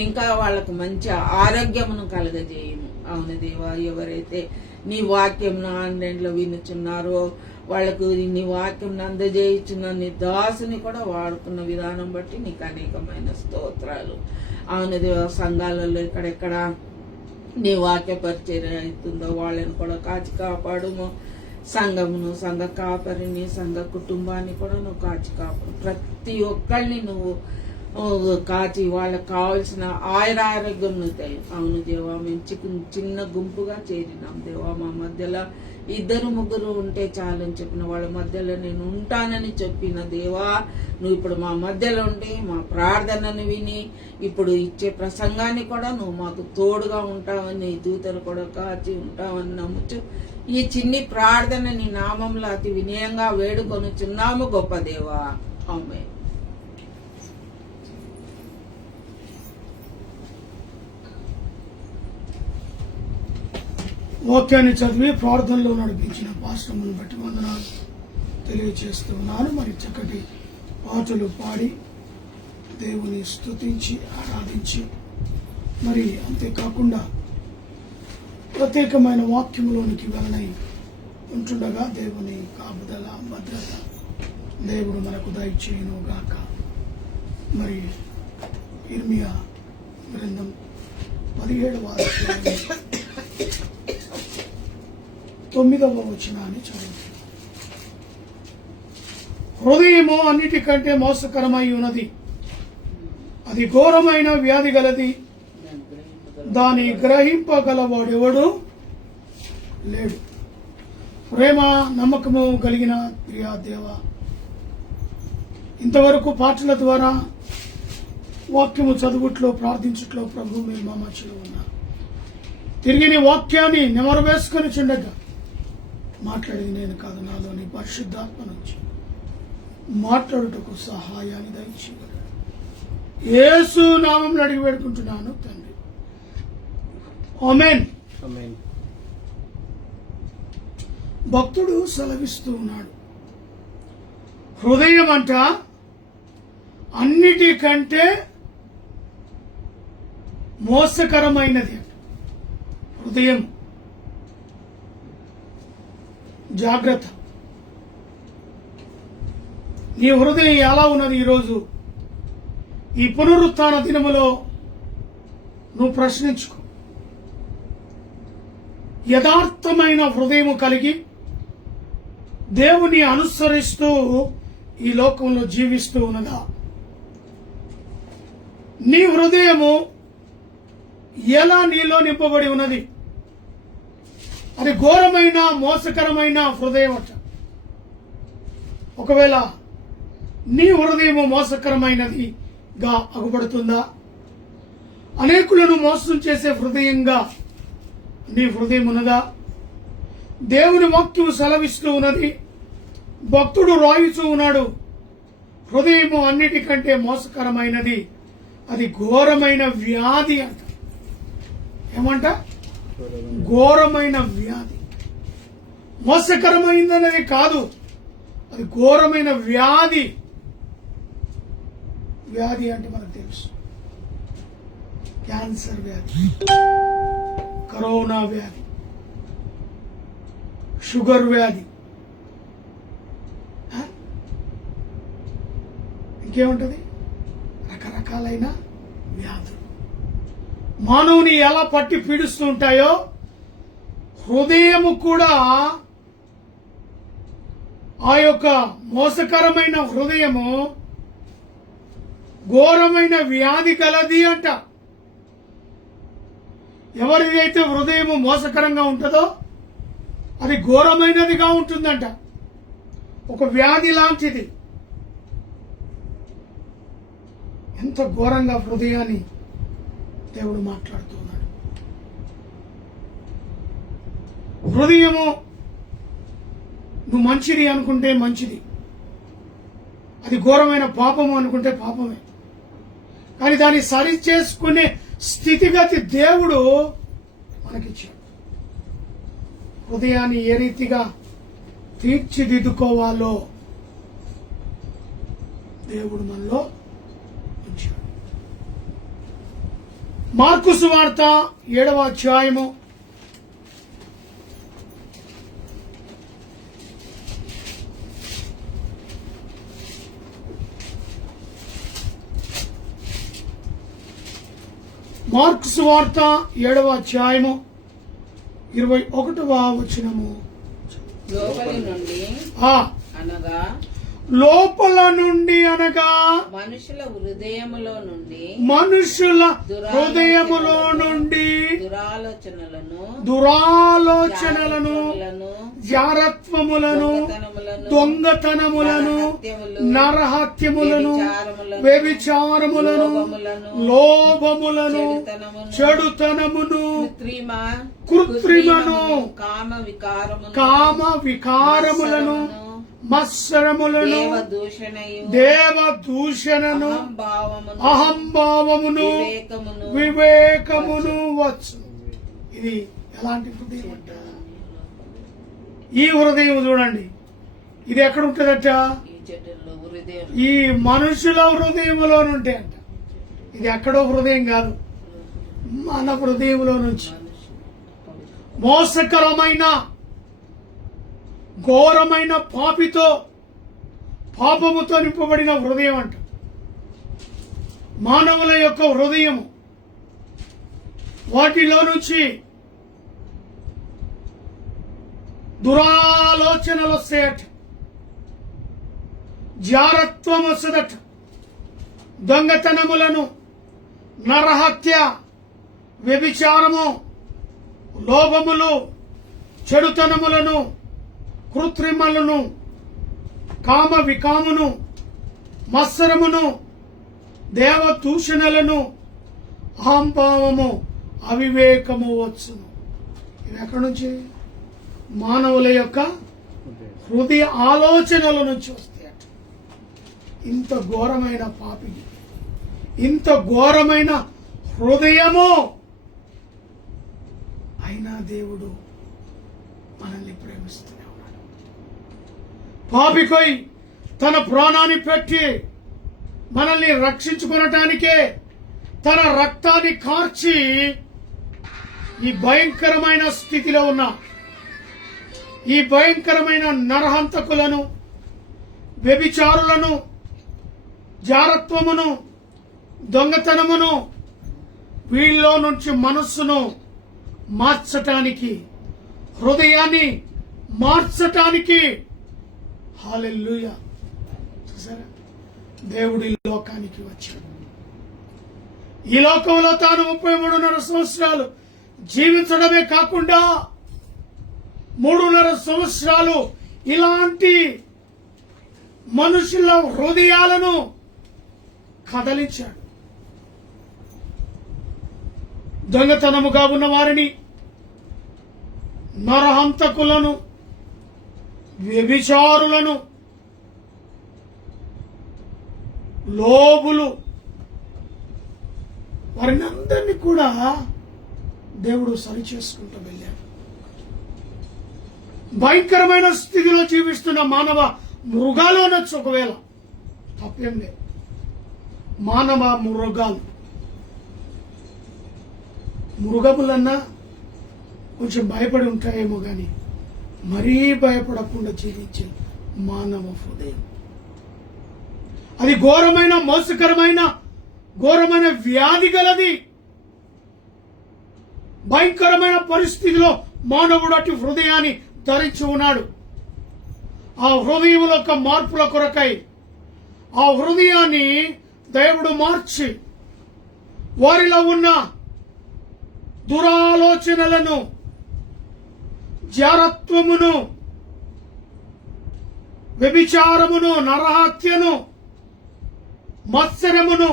ఇంకా వాళ్ళకు మంచి ఆరోగ్యమును కలగజేయము. అవును దేవా, ఎవరైతే నీ వాక్యం ఆన్లైన్లో వినుచున్నారో వాళ్లకు నీ వాక్యం అందజేయుచున్న నీ దాసుని కూడా వాడుకున్న విధానం బట్టి నీకు అనేకమైన స్తోత్రాలు. అవును దేవా, సంఘాలలో ఎక్కడెక్కడ నీ వాక్య పరిచర్య అవుతుందో వాళ్ళని కూడా కాచి కాపాడుము. సంఘమును, సంఘ కాపరిని, సంఘ కుటుంబాన్ని కూడా నువ్వు కాచి కాపాడు. ప్రతి ఒక్కరిని నువ్వు కాచి వాళ్ళకు కావాల్సిన ఆరోగ్యం నువ్వు. అవును దేవా, మేము చిన్న గుంపుగా చేరినాం దేవా. మా మధ్యలో 2-3 ఉంటే చాలని చెప్పిన వాళ్ళ మధ్యలో నేను ఉంటానని చెప్పిన దేవా, నువ్వు ఇప్పుడు మా మధ్యలో ఉండి మా ప్రార్థనను విని ఇప్పుడు ఇచ్చే ప్రసంగాన్ని కూడా నువ్వు మాకు తోడుగా ఉంటావని, దూతలు కూడా కాచి ఉంటావని నమ్ముచు ఈ చిన్ని ప్రార్థన నీ నామంలో అతి వినయంగా వేడుకొనుచున్నాము గొప్ప దేవా. ఆమేన్. వాక్యాన్ని చదివి ప్రార్థనలో నడిపించిన పాస్టర్ను బట్టి వందనాలు తెలియజేస్తూ ఉన్నాను. మరి చక్కటి పాటలు పాడి దేవుని స్తుతించి ఆరాధించి మరి అంతేకాకుండా ప్రత్యేకమైన వాక్యంలోనికి వెళ్ళనై ఉంటుండగా దేవుని కాపుదల, భద్రత దేవుడు మనకు దయచేయును గాక. మరి ఇర్మియా గ్రంథం 17వ అధ్యాయం 9వ వచనాన్ని చదువుతుంది. హృదయము అన్నిటికంటే మోసకరమై ఉన్నది, అది ఘోరమైన వ్యాధి గలది, దాని గ్రహింపగలవాడెవడు లేడు. ప్రేమ నమ్మకము కలిగిన ప్రియా దేవ, ఇంతవరకు పాటల ద్వారా వాక్యము చదువుట్లో ప్రార్థించుట్లో ప్రభు మీరు మా మధ్యలో ఉన్నారు. తిరిగి నీ వాక్యాన్ని నెమరు వేసుకొని చుండగా మాట్లాడేది నేను కాదు, నాలోని పరిశుద్ధాత్మ నుంచి మాట్లాడుటకు సహాయాన్ని దయచేయగలరు. యేసు నామములో అడిగి వేడుకుంటున్నాను తండ్రి, ఆమేన్. భక్తుడు సెలవిస్తూ ఉన్నాడు, హృదయం అంట అన్నిటికంటే మోసకరమైనది అంట. హృదయం జాగ్రత్త. నీ హృదయం ఎలా ఉన్నది ఈరోజు? ఈ పునరుత్థాన దినములో నువ్వు ప్రశ్నించుకో. యథార్థమైన హృదయము కలిగి దేవుని అనుసరిస్తూ ఈ లోకంలో జీవిస్తూ ఉన్నదా? నీ హృదయము ఎలా నీలో నింపబడి ఉన్నది? అది ఘోరమైన మోసకరమైన హృదయం అట. ఒకవేళ నీ హృదయము మోసకరమైనదిగా అగుపడుతుందా? అనేకులను మోసం చేసే హృదయంగా నీ హృదయం ఉన్నదా? దేవుని వాక్యము సెలవిస్తూ ఉన్నది, భక్తుడు రాయిచూ ఉన్నాడు, హృదయము అన్నిటికంటే మోసకరమైనది, అది ఘోరమైన వ్యాధి అంట. ఏమంట? ఘోరమైన వ్యాధి. మోసకరమైనది కాదు, అది ఘోరమైన వ్యాధి. వ్యాధి అంటే మనకు తెలుసు, క్యాన్సర్ వ్యాధి, కరోనా వ్యాధి, షుగర్ వ్యాధి, ఇంకేముంటది? రకరకాలైన వ్యాధులు మానవుని ఎలా పట్టి పీడిస్తూ ఉంటాయో, హృదయము కూడా ఆ యొక్క మోసకరమైన హృదయము ఘోరమైన వ్యాధి కలది అంట. ఎవరిదైతే హృదయము మోసకరంగా ఉంటుందో అది ఘోరమైనదిగా ఉంటుందంట, ఒక వ్యాధి లాంటిది. ఎంత ఘోరంగా హృదయాన్ని దేవుడు మాట్లాడుతున్నాడు. హృదయము నువ్వు మంచిది అనుకుంటే మంచిది, అది ఘోరమైన పాపము అనుకుంటే పాపమే. కానీ దాన్ని సరి చేసుకునే స్థితిగతి దేవుడు మనకిచ్చాడు. హృదయాన్ని ఏ రీతిగా తీర్చిదిద్దుకోవాలో దేవుడు మనలో ఉంచాడు. మార్కు సువార్త 7వ అధ్యాయము 21వ వచనము. లోపలి నుండి అనగా లోపల నుండి అనగా మనుషుల హృదయములో నుండి దురాలోచనలను జారత్వములను దొంగతనములను నరహత్యములను వ్యభిచారములను లోభములను చెడుతనమును కృత్రిమను కామ వికారములను మత్సరములను దేవదూషణను అహంభావమును వివేకమును వచ్చు. ఇది ఎలాంటి హృదయం అంట? ఈ హృదయం చూడండి, ఇది ఎక్కడ ఉంటుందట? ఈ మనుషుల హృదయంలో నుండి అంట. ఇది ఎక్కడో హృదయం కాదు, మన హృదయంలో నుంచి. మోసకరమైన ఘోరమైన పాపముతో నింపబడిన హృదయం అంట. మానవుల యొక్క హృదయము, వాటిలో నుంచి దురాలోచనలు వస్తాయట, జారత్వం వస్తుందట, దొంగతనములను, నరహత్య, వ్యభిచారము, లోభములు, చెడుతనములను, కృత్రిమలను, కామ వికామును, మత్సరమును, దేవదూషణలను, అహంభావము, అవివేకము వచ్చును. ఇవి ఎక్కడి నుంచి? మానవుల యొక్క హృదయ ఆలోచనల నుంచి వస్తాయట. ఇంత ఘోరమైన పాపికి, ఇంత ఘోరమైన హృదయము అయినా దేవుడు మనల్ని ప్రేమిస్తూనే ఉన్నాడు. పాపికై తన ప్రాణాన్ని పెట్టి మనల్ని రక్షించుకొనటానికే తన రక్తాన్ని కార్చి ఈ భయంకరమైన స్థితిలో ఉన్న ఈ భయంకరమైన నరహంతకులను, వ్యభిచారులను, జారత్వమును, దొంగతనమును, వీళ్ళలో నుంచి మనస్సును మార్చటానికి, హృదయాన్ని మార్చటానికి హల్లెలూయా చూసారా, దేవుడి లోకానికి వచ్చాడు. ఈ లోకంలో తాను 33.5 సంవత్సరాలు జీవించడమే కాకుండా 3.5 సంవత్సరాలు ఇలాంటి మనుషుల హృదయాలను కదలించాడు. దొంగతనముగా ఉన్న వారిని, నరహంతకులను, వ్యభిచారులను, లోబులు, వారిని అందరినీ కూడా దేవుడు సరి చేసుకుంటూ వెళ్ళాడు. భయంకరమైన స్థితిలో జీవిస్తున్న మానవ మృగాలు అనొచ్చు, ఒకవేళ తప్పేం లేదు. మానవ మృగాలు, మృగములన్నా కొంచెం భయపడి ఉంటాయేమో కానీ మరీ భయపడకుండా జీవించే మానవ హృదయం, అది ఘోరమైన, మోసకరమైన, ఘోరమైన వ్యాధి గలది. భయంకరమైన పరిస్థితిలో మానవుడు అటు హృదయాన్ని ధరించి ఉన్నాడు. ఆ హృదయంలో ఒక మార్పుల కొరకై ఆ హృదయాన్ని దేవుడు మార్చి వారిలో ఉన్న దురాలోచనలను, జారత్వమును, వ్యభిచారమును, నరహత్యను, మత్సరమును,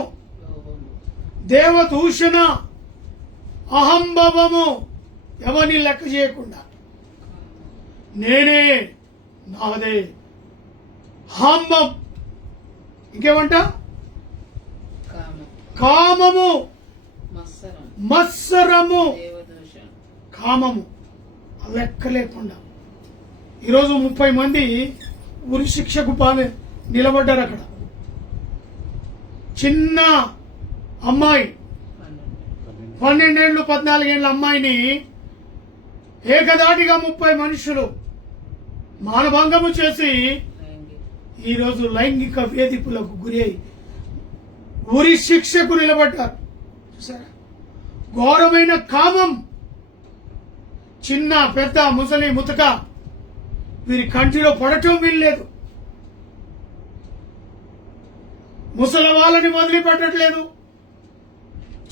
దేవదూషణ, అహంభవము ఎవరిని లెక్క చేయకుండా నేనే, నాదే, హంభం, ఇంకేమంట, కామము, మత్సరము, కామము లెక్క లేకుండా. ఈరోజు 30 మంది ఉరి శిక్షకు నిలబడ్డారు అక్కడ. చిన్న అమ్మాయి, 12 ఏళ్ళు 14 ఏళ్ళ అమ్మాయిని ఏకదాటిగా 30 మనుషులు మానభంగము చేసి ఈరోజు లైంగిక వేధింపులకు గురి అయి ఉరి శిక్షకు నిలబడ్డారు. చూసారా, ఘోరమైన కామం. చిన్న, పెద్ద, ముసలి, ముతక వీరి కంటిలో పడటం వీల్లేదు. ముసలి వాళ్ళని వదిలిపెట్టట్లేదు.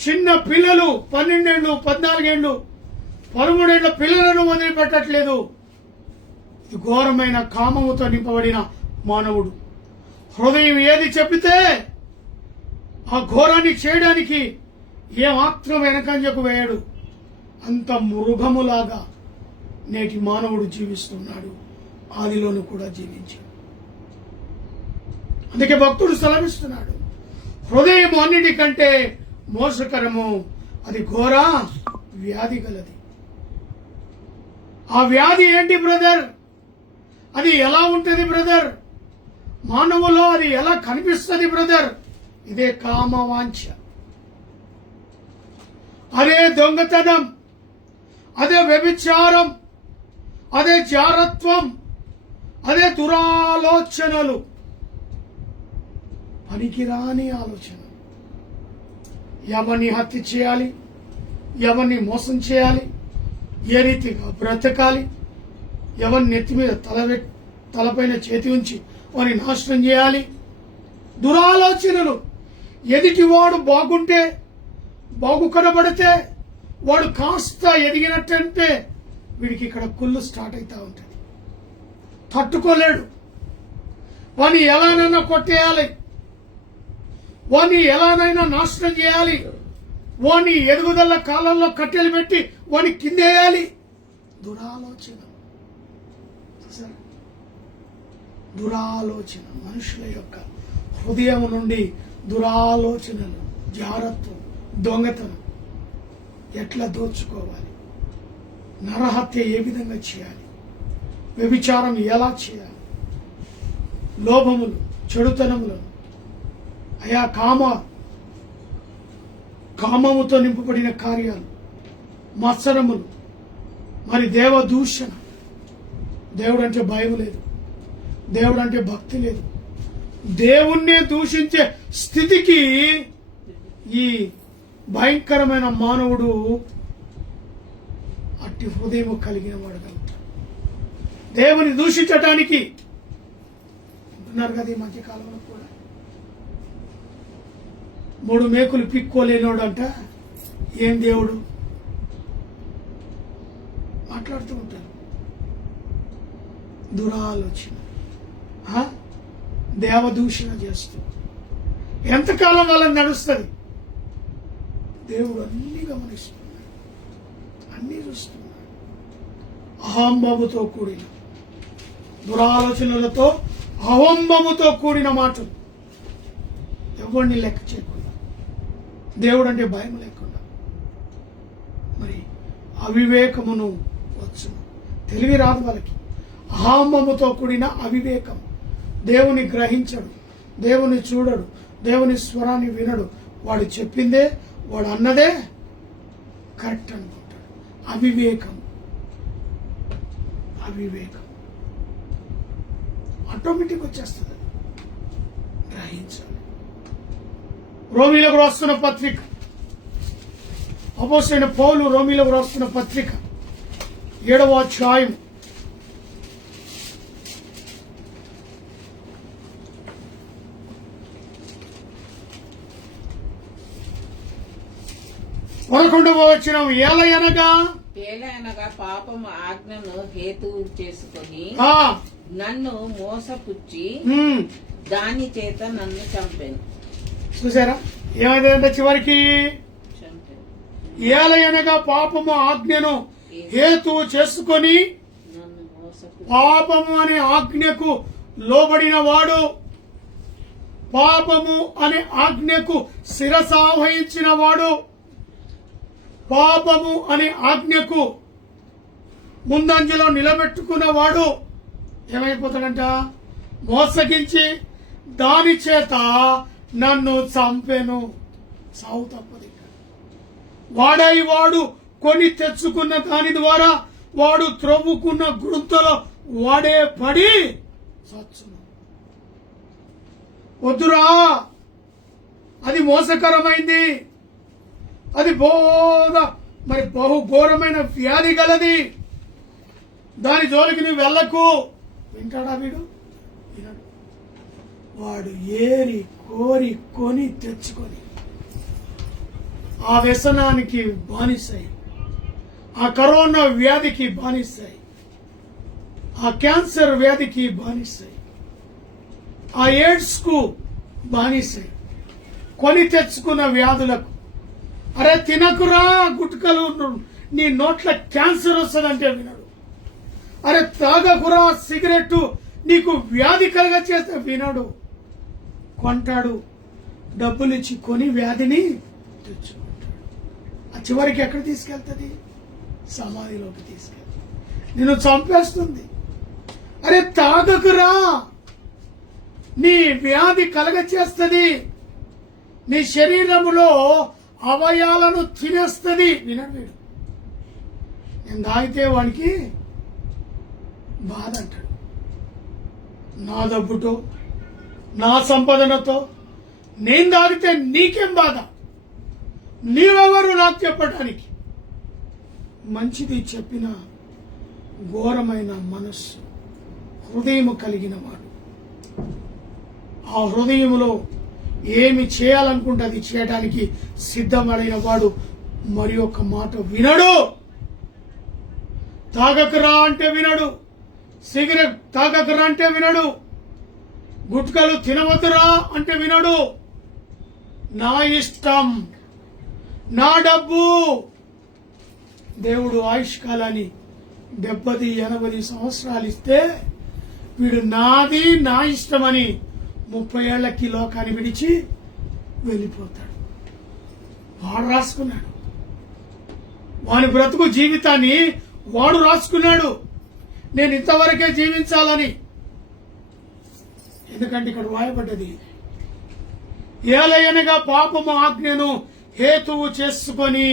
చిన్న పిల్లలు, 12 ఏళ్ళు 14 ఏళ్ళు 13 ఏళ్ల పిల్లలను వదిలిపెట్టట్లేదు. ఇది ఘోరమైన కామముతో నింపబడిన మానవుడు. హృదయం ఏది చెప్పితే ఆ ఘోరాన్ని చేయడానికి ఏమాత్రం వెనకంజకు వేయడు. అంత మృగములాగా నేటి మానవుడు జీవిస్తున్నాడు, ఆదిలోను కూడా జీవించాడు. అందుకే భక్తుడు సెలవిస్తున్నాడు, హృదయం అన్నిటికంటే మోసకరము, అది ఘోర వ్యాధి గలది. ఆ వ్యాధి ఏంటి బ్రదర్? అది ఎలా ఉంటుంది బ్రదర్? మానవులో అది ఎలా కనిపిస్తుంది బ్రదర్? ఇదే కామవాంఛ, అదే దొంగతనం, అదే వ్యభిచారం, అదే జారత్వం, అదే దురాలోచనలు, పనికిరాని ఆలోచన. ఎవరిని హత్య చేయాలి, ఎవరిని మోసం చేయాలి, ఏ రీతిగా బ్రతకాలి, ఎవరిని నెత్తి మీద తలపైన చేతి ఉంచి వారిని నాశనం చేయాలి, దురాలోచనలు. ఎదుటివాడు బాగుంటే, బాగు కనబడితే, వాడు కాస్త ఎదిగినట్టంటే వీడికి ఇక్కడ కుళ్ళు స్టార్ట్ అవుతా ఉంటుంది. తట్టుకోలేడు. వాడిని ఎలానైనా కొట్టేయాలి, వాడిని ఎలానైనా నాశనం చేయాలి, వాడిని ఎదుగుదల కాలంలో కట్టెలు పెట్టి వాడిని కిందేయాలి. దురాలోచన. దురాలోచన మనుషుల యొక్క హృదయం నుండి దురాలోచనలు, జారత్వం, దొంగతనం, ఎట్లా దోచుకోవాలి, నరహత్య ఏ విధంగా చేయాలి, వ్యభిచారం ఎలా చేయాలి, లోభములు, చెడుతనములను, అయా కామముతో నింపబడిన కార్యాలు, మత్సరములు, మరి దేవ దూషణ. దేవుడు అంటే భయం లేదు, దేవుడు అంటే భక్తి లేదు. దేవుణ్ణే దూషించే స్థితికి ఈ భయంకరమైన మానవుడు అట్టి హృదయం కలిగిన వాడు కలుగుతాడు. దేవుని దూషించటానికి అంటున్నారు కదా ఈ మధ్యకాలంలో కూడా. 3 మేకులు పిక్కోలేనోడు అంట ఏం దేవుడు మాట్లాడుతూ ఉంటారు. దురాలోచన, దేవదూషణ చేస్తూ ఎంతకాలం వాళ్ళని నడుస్తుంది? దేవుడు అన్ని గమనిస్తున్నాడు, అన్ని చూస్తున్నాడు. అహంభముతో కూడిన దురాలోచనలతో, అహంభముతో కూడిన మాటలు, ఎవరిని లెక్క చేయకుండా, దేవుడు అంటే భయం లేకుండా, మరి అవివేకమును వచ్చును. తెలివి రాదు వాళ్ళకి. అహంభముతో కూడిన అవివేకం. దేవుని గ్రహించడు, దేవుని చూడడు, దేవుని స్వరాన్ని వినడు. వాడు చెప్పిందే, వాడు అన్నదే కరెక్ట్ అనుకుంటాడు. అవివేకం. ఆటోమేటిక్ వచ్చేస్తుంది. గ్రహించాలి. రోమీలకు రాస్తున్న పత్రిక, అపోస్తలుడైన పౌలు రోమీలకు రాస్తున్న పత్రిక 7వ అధ్యాయం 11వ వచనం. ఏలయనగా పాపము ఆజ్ఞను హేతువు చేసుకొని నన్ను మోసపుచ్చి దాని చేత నన్ను చంపాను. చూసారా ఏమైందంటే చివరికి? ఏలయనగా పాపము ఆజ్ఞను హేతువు చేసుకొని, పాపము అనే ఆజ్ఞకు లోబడిన వాడు, పాపము అనే ఆజ్ఞకు శిరసావహించిన వాడు, పాపము అనే ఆజ్ఞకు ముందంజలో నిలబెట్టుకున్నవాడు ఏమైపోతాడంట? మోసగించి దాని చేత నన్ను చంపెను. సావు తప్పదు. వాడు కొని తెచ్చుకున్న దాని ద్వారా వాడు త్రవ్వుకున్న గుంతలో వాడే పడి చచ్చును. వద్దురా, అది మోసకరమైంది, అది మరి బహు ఘోరమైన వ్యాధి గలది, దాని జోలికి నువ్వు వెళ్ళకు. వింటాడా వీడు? వినడు. వాడు ఏరి కోరి కొని తెచ్చుకొని ఆ వ్యసనానికి బానిసాయి, ఆ కరోనా వ్యాధికి బానిసాయి, ఆ క్యాన్సర్ వ్యాధికి బానిసాయి, ఆ ఎయిడ్స్ కు బానిసాయి, కొని తెచ్చుకున్న వ్యాధులకు. అరే తినకురా గుట్కలు, నీ నోట్ల క్యాన్సర్ వస్తుందంటే వినడు. అరే తాగకురా సిగరెట్, నీకు వ్యాధి కలగ చేస్తే వినడు. కొంటాడు, డబ్బులు ఇచ్చి కొని వ్యాధిని తెచ్చుకుంటాడు. ఆ చివరికి ఎక్కడ తీసుకెళ్తుంది? సమాధిలోకి తీసుకెళ్తుంది, నిన్ను చంపేస్తుంది. అరే తాగకురా, నీ వ్యాధి కలగ చేస్తుంది, నీ శరీరములో అవయాలను తినేస్తుంది. వినడు వీడు. నేను తాగితే వాడికి బాధ అంటాడు. నా డబ్బుతో, నా సంపాదనతో, నేను తాగితే నీకేం బాధ, నీవెవరు నాకు చెప్పడానికి? మంచిది చెప్పిన ఘోరమైన మనస్సు, హృదయము కలిగిన వాడు. ఆ హృదయములో ఏమి చేయాలనుకుంటే అది చేయడానికి సిద్ధపడిన వాడు మరి ఒక మాట వినడు. తాగకరా అంటే వినడు, సిగరెట్ తాగకరా అంటే వినడు, గుట్కలు తినవద్దురా అంటే వినడు. నా ఇష్టం, నా డబ్బు. దేవుడు ఆయుష్కాలాన్ని 70-80 సంవత్సరాలు ఇస్తే వీడు నాది నా ఇష్టమని 30 ఏళ్లకి లోకాన్ని విడిచి వెళ్ళిపోతాడు. వాడు రాసుకున్నాడు, వాని బ్రతుకు జీవితాన్ని వాడు రాసుకున్నాడు. నేను ఇంతవరకే జీవించాలని. ఎందుకంటే ఇక్కడ రాయబడ్డది, ఏలయనగా పాపము ఆజ్ఞను హేతువు చేసుకొని.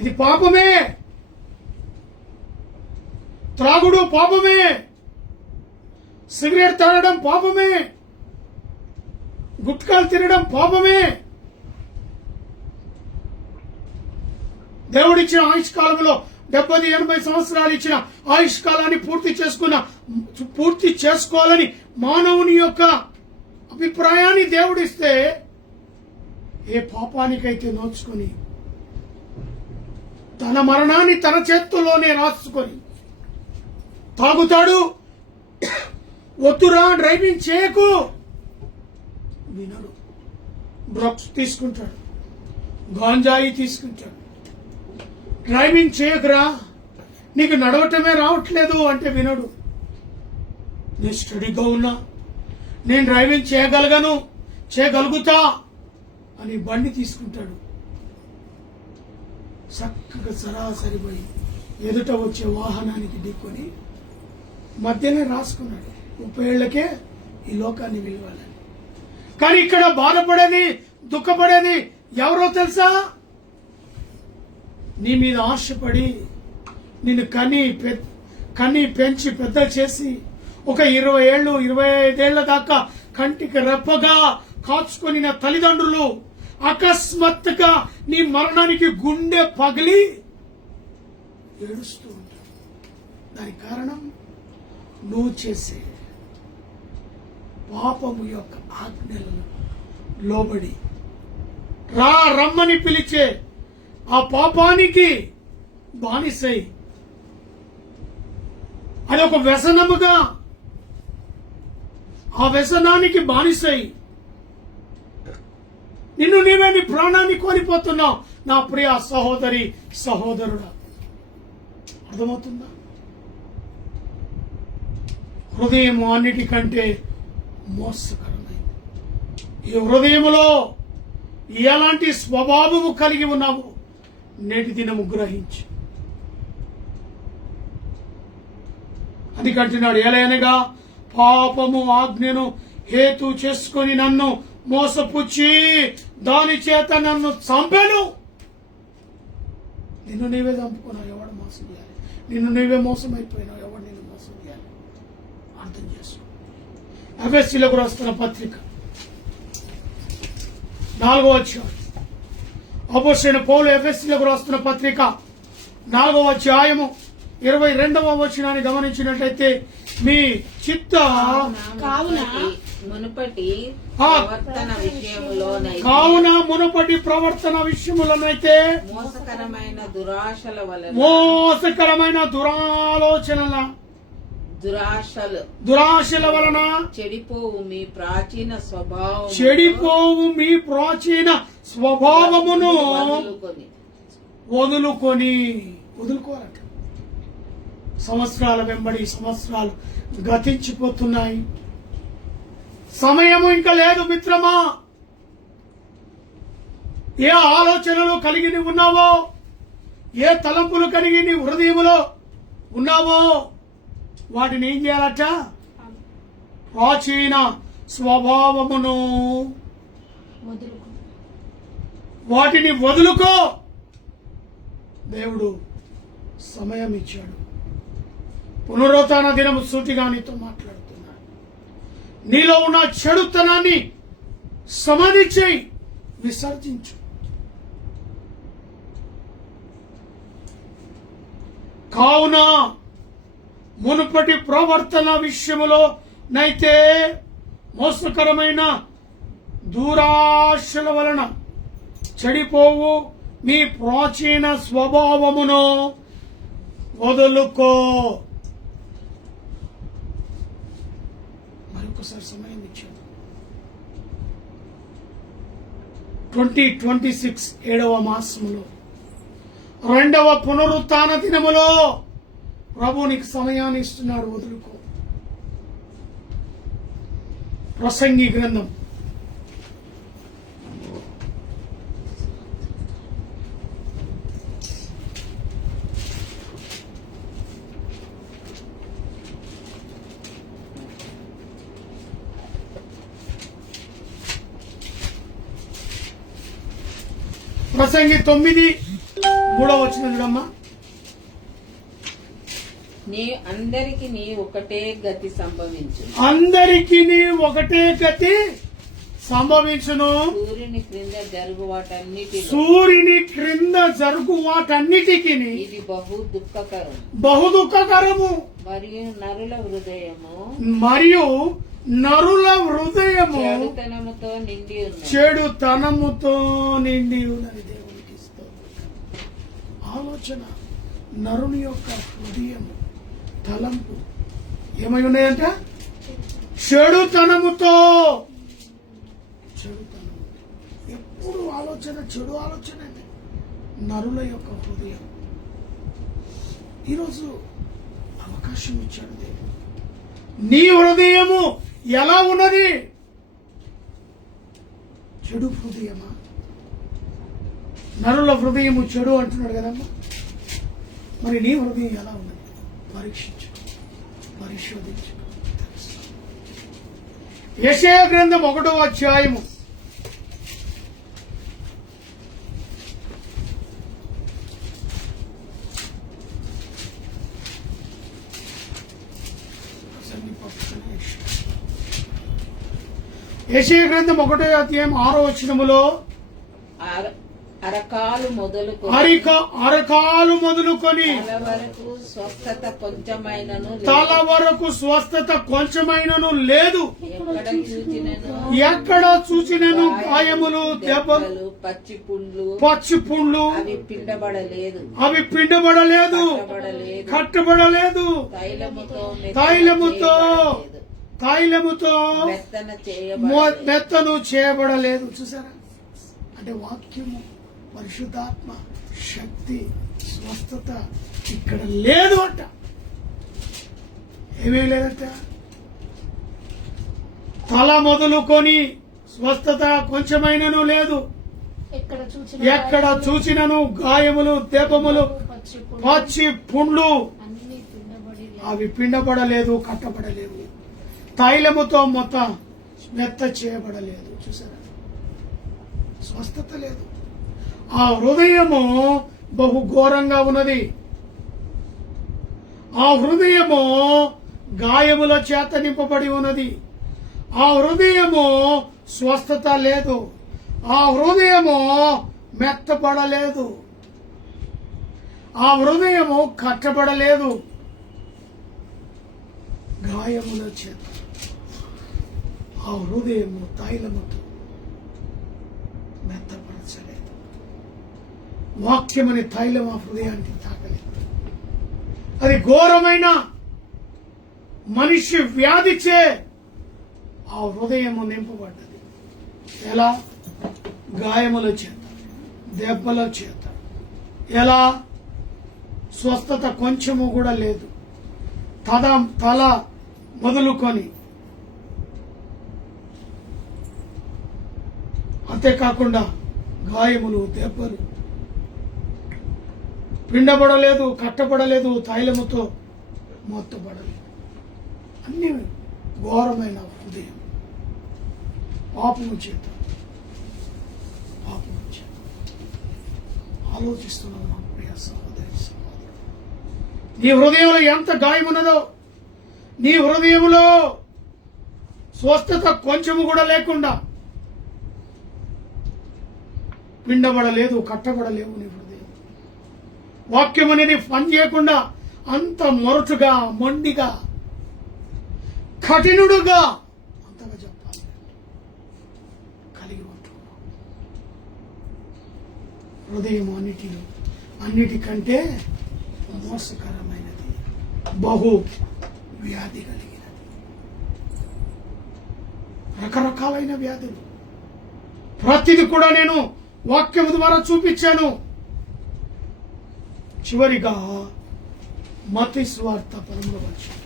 ఇది పాపమే, త్రాగుడు పాపమే, సిగరెట్ తాగడం పాపమే, గుట్కాలు తినడం పాపమే. దేవుడిచ్చిన ఆయుష్కాలంలో 70-80 సంవత్సరాలు ఇచ్చిన ఆయుష్కాలాన్ని పూర్తి చేసుకోవాలని మానవుని యొక్క అభిప్రాయాన్ని దేవుడిస్తే, ఏ పాపానికైతే నోచుకొని తన మరణాన్ని తన చేతుల్లోనే రాసుకొని తాగుతాడు, వద్దురా డ్రైవింగ్ చేయకు వినడు, డ్రగ్స్ తీసుకుంటాడు, గాంజాయి తీసుకుంటాడు. డ్రైవింగ్ చేయకురా, నీకు నడవటమే రావట్లేదు అంటే వినడు. నేను స్టడీగా ఉన్నా, నేను డ్రైవింగ్ చేయగలుగుతా అని బండి తీసుకుంటాడు. చక్కగా సరాసరి పోయి ఎదుట వచ్చే వాహనానికి ఢీకొని మధ్యనే రాసుకున్నాడు, 30 ఏళ్లకే ఈ లోకాన్ని విలువాలని. కానీ ఇక్కడ బాధపడేది, దుఃఖపడేది ఎవరో తెలుసా? నీ మీద ఆశపడి నిన్ను కని పెంచి పెద్ద చేసి ఒక 20 ఏళ్ళు 25 ఏళ్ల దాకా కంటికి రెప్పగా కాచుకొని నా తల్లిదండ్రులు అకస్మాత్తుగా నీ మరణానికి గుండె పగిలి ఏడుస్తూ ఉంటారు. దానికి కారణం నువ్వు చేసే పాపము యొక్క ఆజ్ఞలను లోబడి రమ్మని పిలిచే ఆ పాపానికి బానిసై అది ఒక వ్యసనముగా ఆ వ్యసనానికి బానిసై నిన్ను నీవే నీ ప్రాణాన్ని కోల్పోతున్నావు. నా ప్రియ సహోదరి సహోదరుడా, అర్థమవుతుందా? హృదయం అన్నిటికంటే మోసకరమైంది. ఈ హృదయములో ఎలాంటి స్వభావము కలిగి ఉన్నావు నేటి దినము గ్రహించు. అది కంటున్నాడు, ఎలయనగా పాపము ఆజ్ఞను హేతు చేసుకొని నన్ను మోసపుచ్చి దాని చేత నన్ను చంపాను. నిన్ను నీవే చంపుకున్నావు, ఎవడు మోసం చేయాలి? నిన్ను నీవే మోసం అయిపోయినావు, ఎవడు నిన్ను మోసం చేయాలి? అర్థం చేసుకో. ఎఫెసీయులకు రాస్తున్న పత్రిక 4వ అధ్యాయం, అపోస్తలుడైన పౌలు ఎఫెసీయులకు రాస్తున్న పత్రిక 4వ అధ్యాయము 22వ వచనాన్ని గమనించినట్లయితే, మీ చిత్త కావున మునుపటి ప్రవర్తన విషయములోనైతే మోసకరమైన దురాలోచనల దురాశల వలన చెడిపోవు మీ ప్రాచీన స్వభావమును వదులుకోవాలట. సంవత్సరాల వెంబడి సంవత్సరాలు గతించిపోతున్నాయి. సమయము ఇంకా లేదు మిత్రమా. ఏ ఆలోచనలు కలిగి ఉన్నావో, ఏ తలంపులు కలిగి నీ హృదయములో ఉన్నావో వాటిని ఏం చేయాలట? ప్రాచీన స్వభావమును వాటిని వదులుకో. దేవుడు సమయం ఇచ్చాడు. పునరుత్థాన దినము సూటిగా నీతో మాట్లాడుతున్నాడు. నీలో ఉన్న చెడుతనాన్ని సమాధి చేయి, విసర్జించు. కావున మునుపటి ప్రవర్తన విషయములో నైతే మోసకరమైన దురాశల వలన చెడిపోవు మీ ప్రాచీన స్వభావమును వదులుకో. మరొకసారి సమయం ఇచ్చాడు. 2026 7వ మాసములో 2వ పునరుత్థాన దినములో ప్రభు నీకు సమయాన్ని ఇస్తున్నాడు. వదులుకో. ప్రసంగి గ్రంథం 9:3 చూడమ్మా. అందరికి నీ ఒకటే గతి సంభవించును. అందరికి నీ ఒకటే గతి సంభవించును. సూర్యుని క్రింద జరుగు వాటన్నిటి వాటన్నిటికి ఇది బహు దుఃఖకరము. మరియు నరుల హృదయము చెడుతనముతో నిండి ఉన్నది. దేవునికి స్తోత్రం. ఆలోచన, నరుని యొక్క హృదయము, తలంపు ఏమై ఉన్నాయంట? చెడుతనముతో. ఎప్పుడు ఆలోచన, చెడు ఆలోచన. నరుల యొక్క హృదయం. ఈరోజు అవకాశం ఇచ్చాడు దేవుడు. నీ హృదయము ఎలా ఉన్నది? చెడు హృదయమా? నరుల హృదయము చెడు అంటున్నాడు కదమ్మా. మరి నీ హృదయం ఎలా ఉన్నది? పరీక్షించు, పరిశోధించు. యెషయా గ్రంథం 1వ అధ్యాయము 1వ అధ్యాయం 6వ వచనములో అరకాలు మొదలుకొని తల వరకు స్వస్థత కొంచెమైనను లేదు. ఎక్కడ చూచినను గాయములు, దెబ్బలు, పచ్చి పుండ్లు అవి పిండబడలేదు, కట్టబడలేదు. తైలముతో మెత్తను చేయబడలేదు. చూసారా? అంటే వాక్యము, పరిశుద్ధాత్మ, శక్తి, స్వస్థత ఇక్కడ లేదు అంట. ఏమీ లేదట. తల మొదలుకొని స్వస్థత కొంచెమైనను లేదు. ఎక్కడ చూచినను గాయములు, దెబ్బములు, పచ్చి పుండ్లు అవి పిండబడలేదు, కట్టబడలేవు. తైలముతో మొత్తం మెత్త చేయబడలేదు. చూసారా? స్వస్థత లేదు. ఆ హృదయము బహు ఘోరంగా ఉన్నది. ఆ హృదయము గాయముల చేత నింపబడి ఉన్నది. ఆ హృదయము స్వస్థత లేదు. ఆ హృదయము మెత్తపడలేదు. ఆ హృదయము కట్టబడలేదు. గాయముల చేత ఆ హృదయము తైలముతో మెత్తపరచలేదు. వాక్యమని తైలం ఆ హృదయానికి తాకలేదు. అది ఘోరమైన మనిషి వ్యాధిచే ఆ హృదయము నింపబడ్డది. ఎలా? గాయముల చేత, దెబ్బల చేత. ఎలా? స్వస్థత కొంచెము కూడా లేదు. తల మొదలుకొని, అంతేకాకుండా గాయములు, దెబ్బలు, పిండబడలేదు, కట్టబడలేదు, తైలముతో మొత్తబడలేదు. అన్ని ఘోరమైన హృదయం. పాపము చేత ఆలోచిస్తున్నాను. నా ప్రియ సహోదరి, సహోదరుడు, నీ హృదయంలో ఎంత గాయమున్నదో, నీ హృదయంలో స్వస్థత కొంచెము కూడా లేకుండా పిండబడలేదు, కట్టబడలేవు నీ హృదయం. వాక్యం అనేది పని చేయకుండా అంత మొరటుగా, మొండిగా, కఠినుడుగా అంతగా చెప్పాలి కలిగి ఉంటున్నావు. హృదయం అన్నిటికంటే మోసకరమైనది, బహు వ్యాధి కలిగినది. రకరకాలైన వ్యాధులు, ప్రతిది కూడా నేను వాక్యం ద్వారా చూపించాను. చివరిగా మత్తయి సువార్త 13వ అధ్యాయం.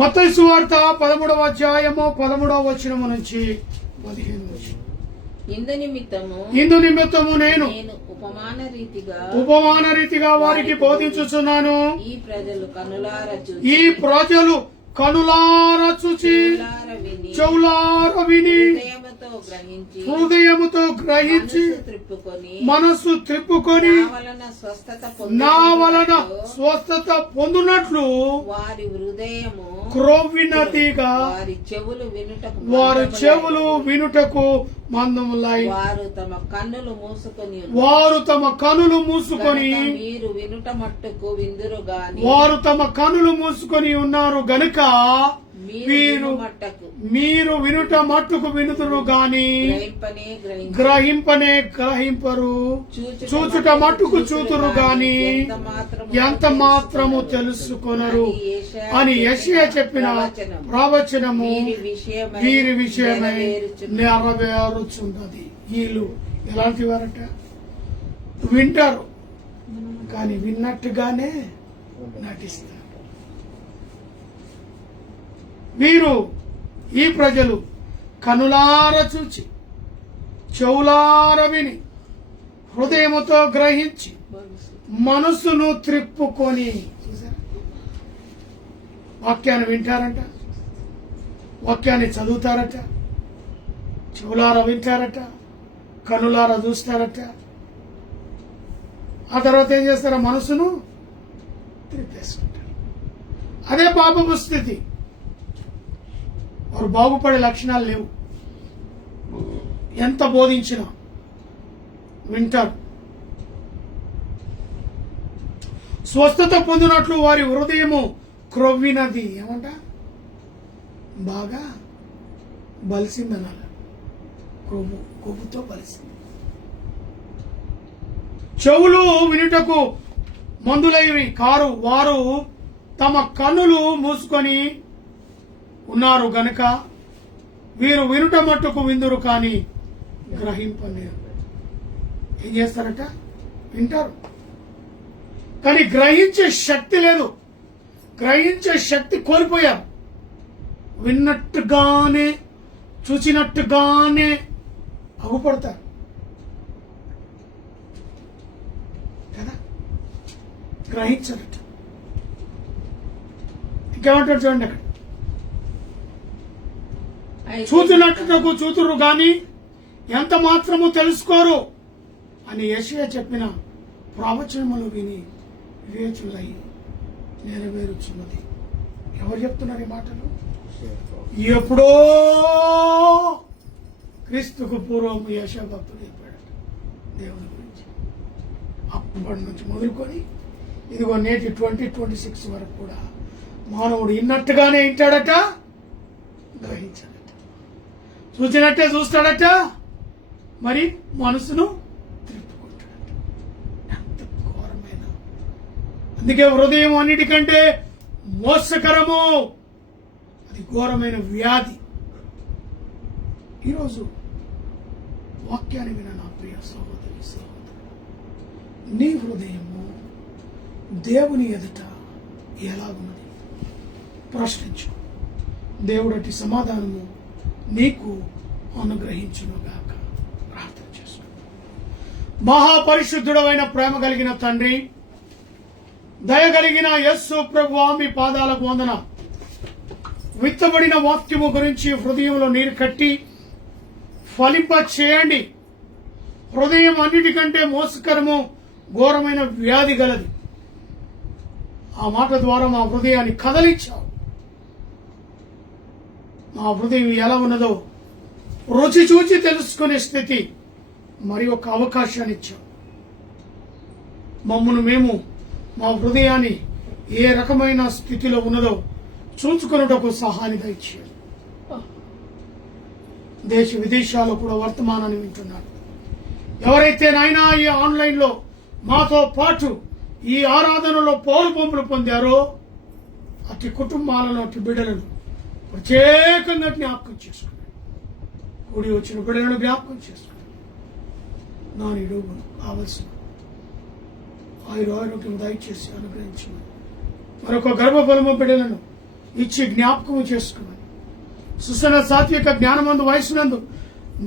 మత్తయి సువార్త 13వ అధ్యాయము 13వ వచనము నుంచి 15వ వచనం. ఇందు నిమిత్తము నేను ఉపమాన రీతిగా వారికి బోధించుచున్నాను. ఈ ప్రజలు కనులార చూచి చెవులార విని హృదయముతో గ్రహించి మనస్సు త్రిప్పుకొని నా వలన స్వస్థత పొందునట్లు వారి హృదయము క్రొవ్వినదిగా వారి చెవులు వినుటకు మందములై వారు తమ కన్నులు మూసుకొని మీరు వినుట మట్టుకు విందురు గాని వారు తమ కన్నులు మూసుకొని ఉన్నారు గనుక మీరు వినుట మట్టుకు వినుతురు గాని గ్రహింపరు, చూచుట మట్టుకు చూతురు గాని ఎంత మాత్రము తెలుసుకొనరు అని యెషయా చెప్పిన ప్రవచనము వీరి విషయమై నెరవేరుచున్నది. వీళ్ళు ఎలాంటి వారట? వింటారు కానీ విన్నట్టుగానే నటిస్తారు. వీరు, ఈ ప్రజలు కనులార చూచి చెవులార విని హృదయముతో గ్రహించి మనస్సును త్రిప్పుకొని, వాక్యాన్ని వింటారట, వాక్యాన్ని చదువుతారట, చెవులార వింటారట, కనులార చూస్తారట. ఆ తర్వాత ఏం చేస్తారో మనసును త్రిప్పేసుకుంటారు. అదే పాపపు స్థితి. వారు బాగుపడే లక్షణాలు లేవు. ఎంత బోధించినా వింటారు. స్వస్థత పొందినట్లు వారి హృదయము క్రొవ్వినది. ఏమంట? బాగా బలిసిందనాలి. కొవ్వుతో బలిసింది. చెవులు వినుటకు మందులైవి కారు, వారు తమ కన్నులు మూసుకొని ఉన్నారు గనుక వీరు వినుట మట్టుకు విందురు కానీ గ్రహింపలేరు. ఏం చేస్తారట? వింటారు కానీ గ్రహించే శక్తి లేదు. గ్రహించే శక్తి కోల్పోయారు. విన్నట్టుగానే చూసినట్టుగానే అగుపడతారు కదా, గ్రహించరట. ఇంకేమంటారు చూడండి అక్కడ, చూచినట్టుకు చూతురు గాని ఎంత మాత్రము తెలుసుకోరు అని యెషయా చెప్పిన ప్రవచనములు విని వివేచులై నెరవేరుచున్నది. ఎవరు చెప్తున్నారు ఈ మాటలు? ఎప్పుడో క్రీస్తుకు పూర్వం యెషయా భక్తుడు చెప్పాడట దేవుని గురించి. అప్పటి నుంచి మొదలుకొని ఇదిగో నేటి 2026 వరకు కూడా మానవుడు ఇన్నట్టుగానే వింటాడట, గ్రహించాడట, చూసినట్టే చూస్తాడట, మరి మనసును త్రిప్పుకుంటాడట. ఎంత ఘోరమైన! అందుకే హృదయం అన్నిటికంటే మోసకరము. అది ఘోరమైన వ్యాధి. ఈరోజు వాక్యాన్ని విన నా ప్రియ సహోదరి సహోదరు, నీ హృదయము దేవుని ఎదుట ఎలాగున్నది ప్రశ్నించు. దేవుడటి సమాధానము నీకు అనుగ్రహించునుగాక. ప్రార్థన చేసుకో. మహాపరిశుద్ధుడమైన ప్రేమ కలిగిన తండ్రి, దయగలిగిన యేసు ప్రభువా, మీ పాదాలకు వందన. విత్తబడిన వాక్యము గురించి హృదయంలో నీరు కట్టి ఫలింప చేయండి. హృదయం అన్నిటికంటే మోసకరము ఘోరమైన వ్యాధి గలది. ఆ మాట ద్వారా మా హృదయాన్ని కదలించావు. మా హృదయం ఎలా ఉన్నదో రుచి చూచి తెలుసుకునే స్థితి మరి ఒక అవకాశాన్ని ఇచ్చావు. మమ్మను మేము మా హృదయాన్ని ఏ రకమైన స్థితిలో ఉన్నదో చూసుకున్నటకు సహాయాన్ని దయచేయండి. దేశ విదేశాల్లో కూడా వర్తమానాన్ని వింటున్నాడు. ఎవరైతే నాయనా ఈ ఆన్లైన్లో మాతో పాటు ఈ ఆరాధనలో పాలుపంపులు పొందారో అతి కుటుంబాలలో అతి బిడ్డలను ప్రత్యేకంగా జ్ఞాపకం చేసుకున్నాడు. కూడి వచ్చిన బిడ్డలను జ్ఞాపకం చేసుకున్నాడు. నా నిడుగును కావలసిన ఆరోగ్యం దయచేసి అనుగ్రహించమని, మరొక గర్భఫలము బిడ్డలను ఇచ్చి జ్ఞాపకము చేసుకున్నాను. సుసన సాత్విక జ్ఞానమందు వయసునందు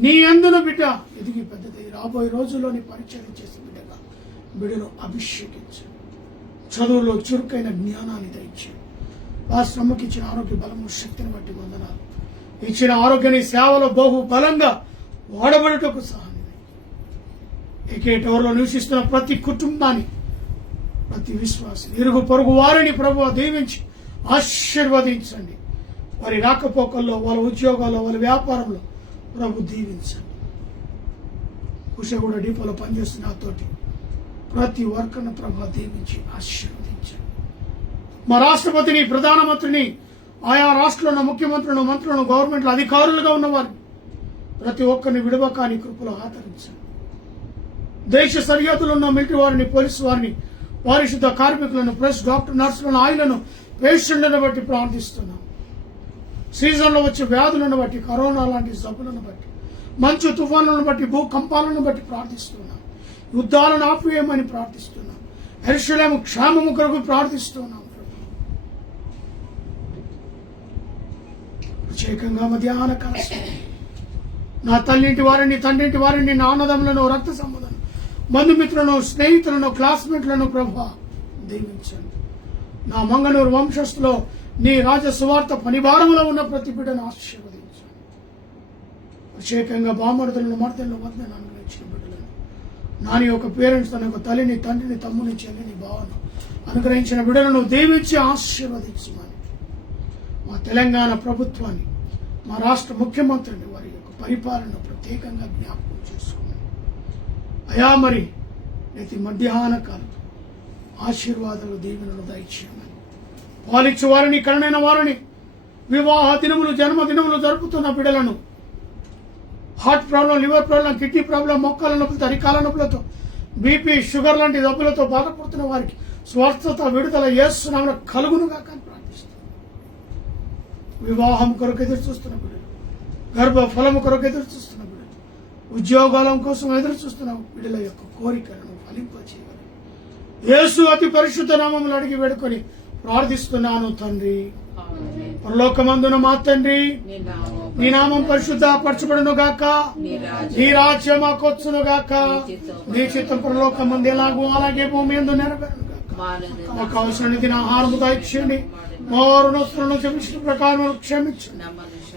నీ అందున బిడ్డ ఎదిగి పెద్దదై రాబోయే రోజుల్లోని పరిచయం చేసే బిడ్డగా బిడ్డను అభిషేకించు. చదువులో చురుకైన జ్ఞానాన్ని దయచేయండి. వాస్తవకి ఇచ్చిన ఆరోగ్య బలము శక్తిని బట్టి వందనాలు. ఇచ్చిన ఆరోగ్యాన్ని సేవలో బహు బలంగా వాడబడుటకు సహాయం. ఏకేటవరలో నివసిస్తున్న ప్రతి కుటుంబాన్ని, ప్రతి విశ్వాసం, ఇరుగు పొరుగు వారిని ప్రభువా దీవించి ఆశీర్వదించండి. వారి రాకపోకల్లో, వాళ్ళ ఉద్యోగాల్లో, వాళ్ళ వ్యాపారంలో ప్రభు దీవించండి. కుషగూడ డిపోలో పనిచేస్తున్న నాతోటి ప్రతి వర్కర్ను ప్రభు దీవించి ఆశీర్వదించండి. మా రాష్ట్రపతిని, ప్రధానమంత్రిని, ఆయా రాష్ట్రంలో ముఖ్యమంత్రులను, మంత్రులను, గవర్నమెంట్లో అధికారులుగా ఉన్నవారిని ప్రతి ఒక్కరిని విడవకాని కృపలో ఆదరించండి. దేశ సరిహద్దులో ఉన్న మిలిటరీ వారిని, పోలీసు వారిని, పారిశుద్ధ కార్మికులను, ప్రెస్, డాక్టర్, నర్సులను, ఆయిలను, పేషెంట్లను బట్టి ప్రార్థిస్తున్నాం. సీజన్లో వచ్చే వ్యాధులను బట్టి, కరోనా లాంటి జబ్బులను బట్టి, మంచు తుఫానులను బట్టి, భూకంపాలను బట్టి ప్రార్థిస్తున్నాం. యుద్ధాలను ఆపివేయమని ప్రార్థిస్తున్నాం. యెరూషలేము క్షేమము కొరకు ప్రార్థిస్తున్నాం. ప్రత్యేకంగా మధ్యాహ్న కాల నా తల్లింటి వారిని, తండ్రింటి వారిని, నా అన్నదమ్ములను, రక్త సంబంధం, బంధుమిత్రులను, స్నేహితులను, క్లాస్మేట్లను ప్రభా దీవించండి. నా మంగళూరు వంశస్థులో నీ రాజ సువార్త పనిభారంలో ఉన్న ప్రతి బిడ్డను ఆశీర్వదించండి. ప్రత్యేకంగా బామర్దులను, మర్దలను, వద్దను అనుగ్రహించిన బిడ్డలను, నాని యొక్క పేరెంట్స్, తన యొక్క తల్లిని, తండ్రిని, తమ్ముని, చెల్లిని, బావను అనుగ్రహించిన బిడ్డలను దీవించి ఆశీర్వదించమని, మా తెలంగాణ ప్రభుత్వాన్ని, మా రాష్ట్ర ముఖ్యమంత్రిని, వారి యొక్క పరిపాలనను ప్రత్యేకంగా జ్ఞాపకం చేసుకున్నాను. అయా మరి ప్రతి మధ్యాహ్న కాలం ఆశీర్వాదాలు, దీవెనలు దయచేయమని, పాలిచ్చు వారిని, కరుణైన వారిని, వివాహ దినములు, జన్మదినములు జరుపుతున్న బిడ్డలను, heart problem, liver problem, kidney problem, మొక్కల నొప్పులతో, అరికాల నొప్పులతో, బీపీ, షుగర్ లాంటి జబ్బులతో బాధపడుతున్న వారికి స్వస్థత, విడుదల యేసు నామమున కలుగునుగా కానీ ప్రార్థిస్తున్నాను. వివాహం కొరకు ఎదురు చూస్తున్న బిడ్డలు, గర్భ ఫలము కొరకు ఎదురు చూస్తున్న బిడ్డలు, ఉద్యోగాల కోసం ఎదురు చూస్తున్న బిడ్డల యొక్క కోరికలను ఫలింపచేయగలరు. యేసు అతి పరిశుద్ధ నామములు అడిగి వేడుకొని ప్రార్థిస్తున్నాను తండ్రి. పరలోకమందున మా తండ్రి, నీ నామం పరిశుద్ధ పరచబడును గాక, నీ రాజ్యం మాకొచ్చును గాక, నీ చిత్తం పరలోకమందు ఎలాగో అలాగే భూమి యందు నెరవేరును గాక. మాకు కావలసిన నిధిని ఆహారము దయచేయండి. మా రుణస్తులను క్షమించిన ప్రకారం క్షమించండి.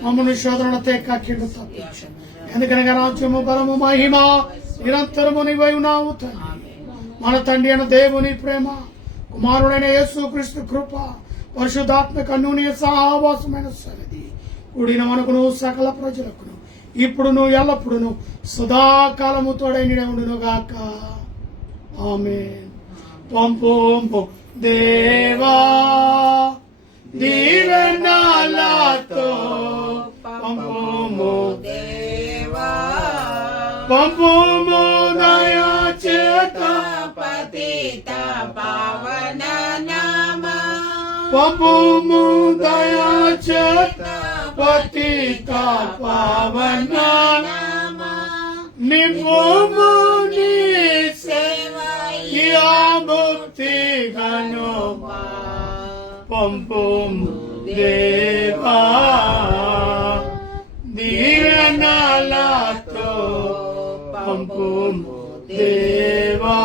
మమ్మల్ని శోధనల తేకాకిండు తప్పించండి. ఎందుకనగా రాజ్యము, బలము, మహిమ నిరంతరము నీవై ఉన్నావు తండ్రి. మన తండ్రి అయిన దేవుని ప్రేమ, కుమారుడైన యేసుక్రీస్తు కృప, పరిశుద్ధాత్మక అన్యోన్య సహవాసమైన సన్నిధి కూడిన మనకును సకల ప్రజలకును ఇప్పుడును ఎల్లప్పుడును సదాకాలము తోడై ఉండును గాక. ఆమేన్. పంపు దేవా దీవెనలతో, పంపుము దేవా, పంపుము దయా చేత, పతిత పావన నామ, పంపుము దయా చేత, పతిత పావన నామ, నింపుము నీ సేవయా ముక్తి గను, పంపుము దేవా దీవెనలతో, పంపుము దేవా.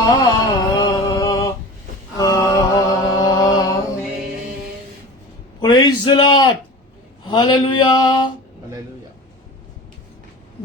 Praise the Lord. Hallelujah.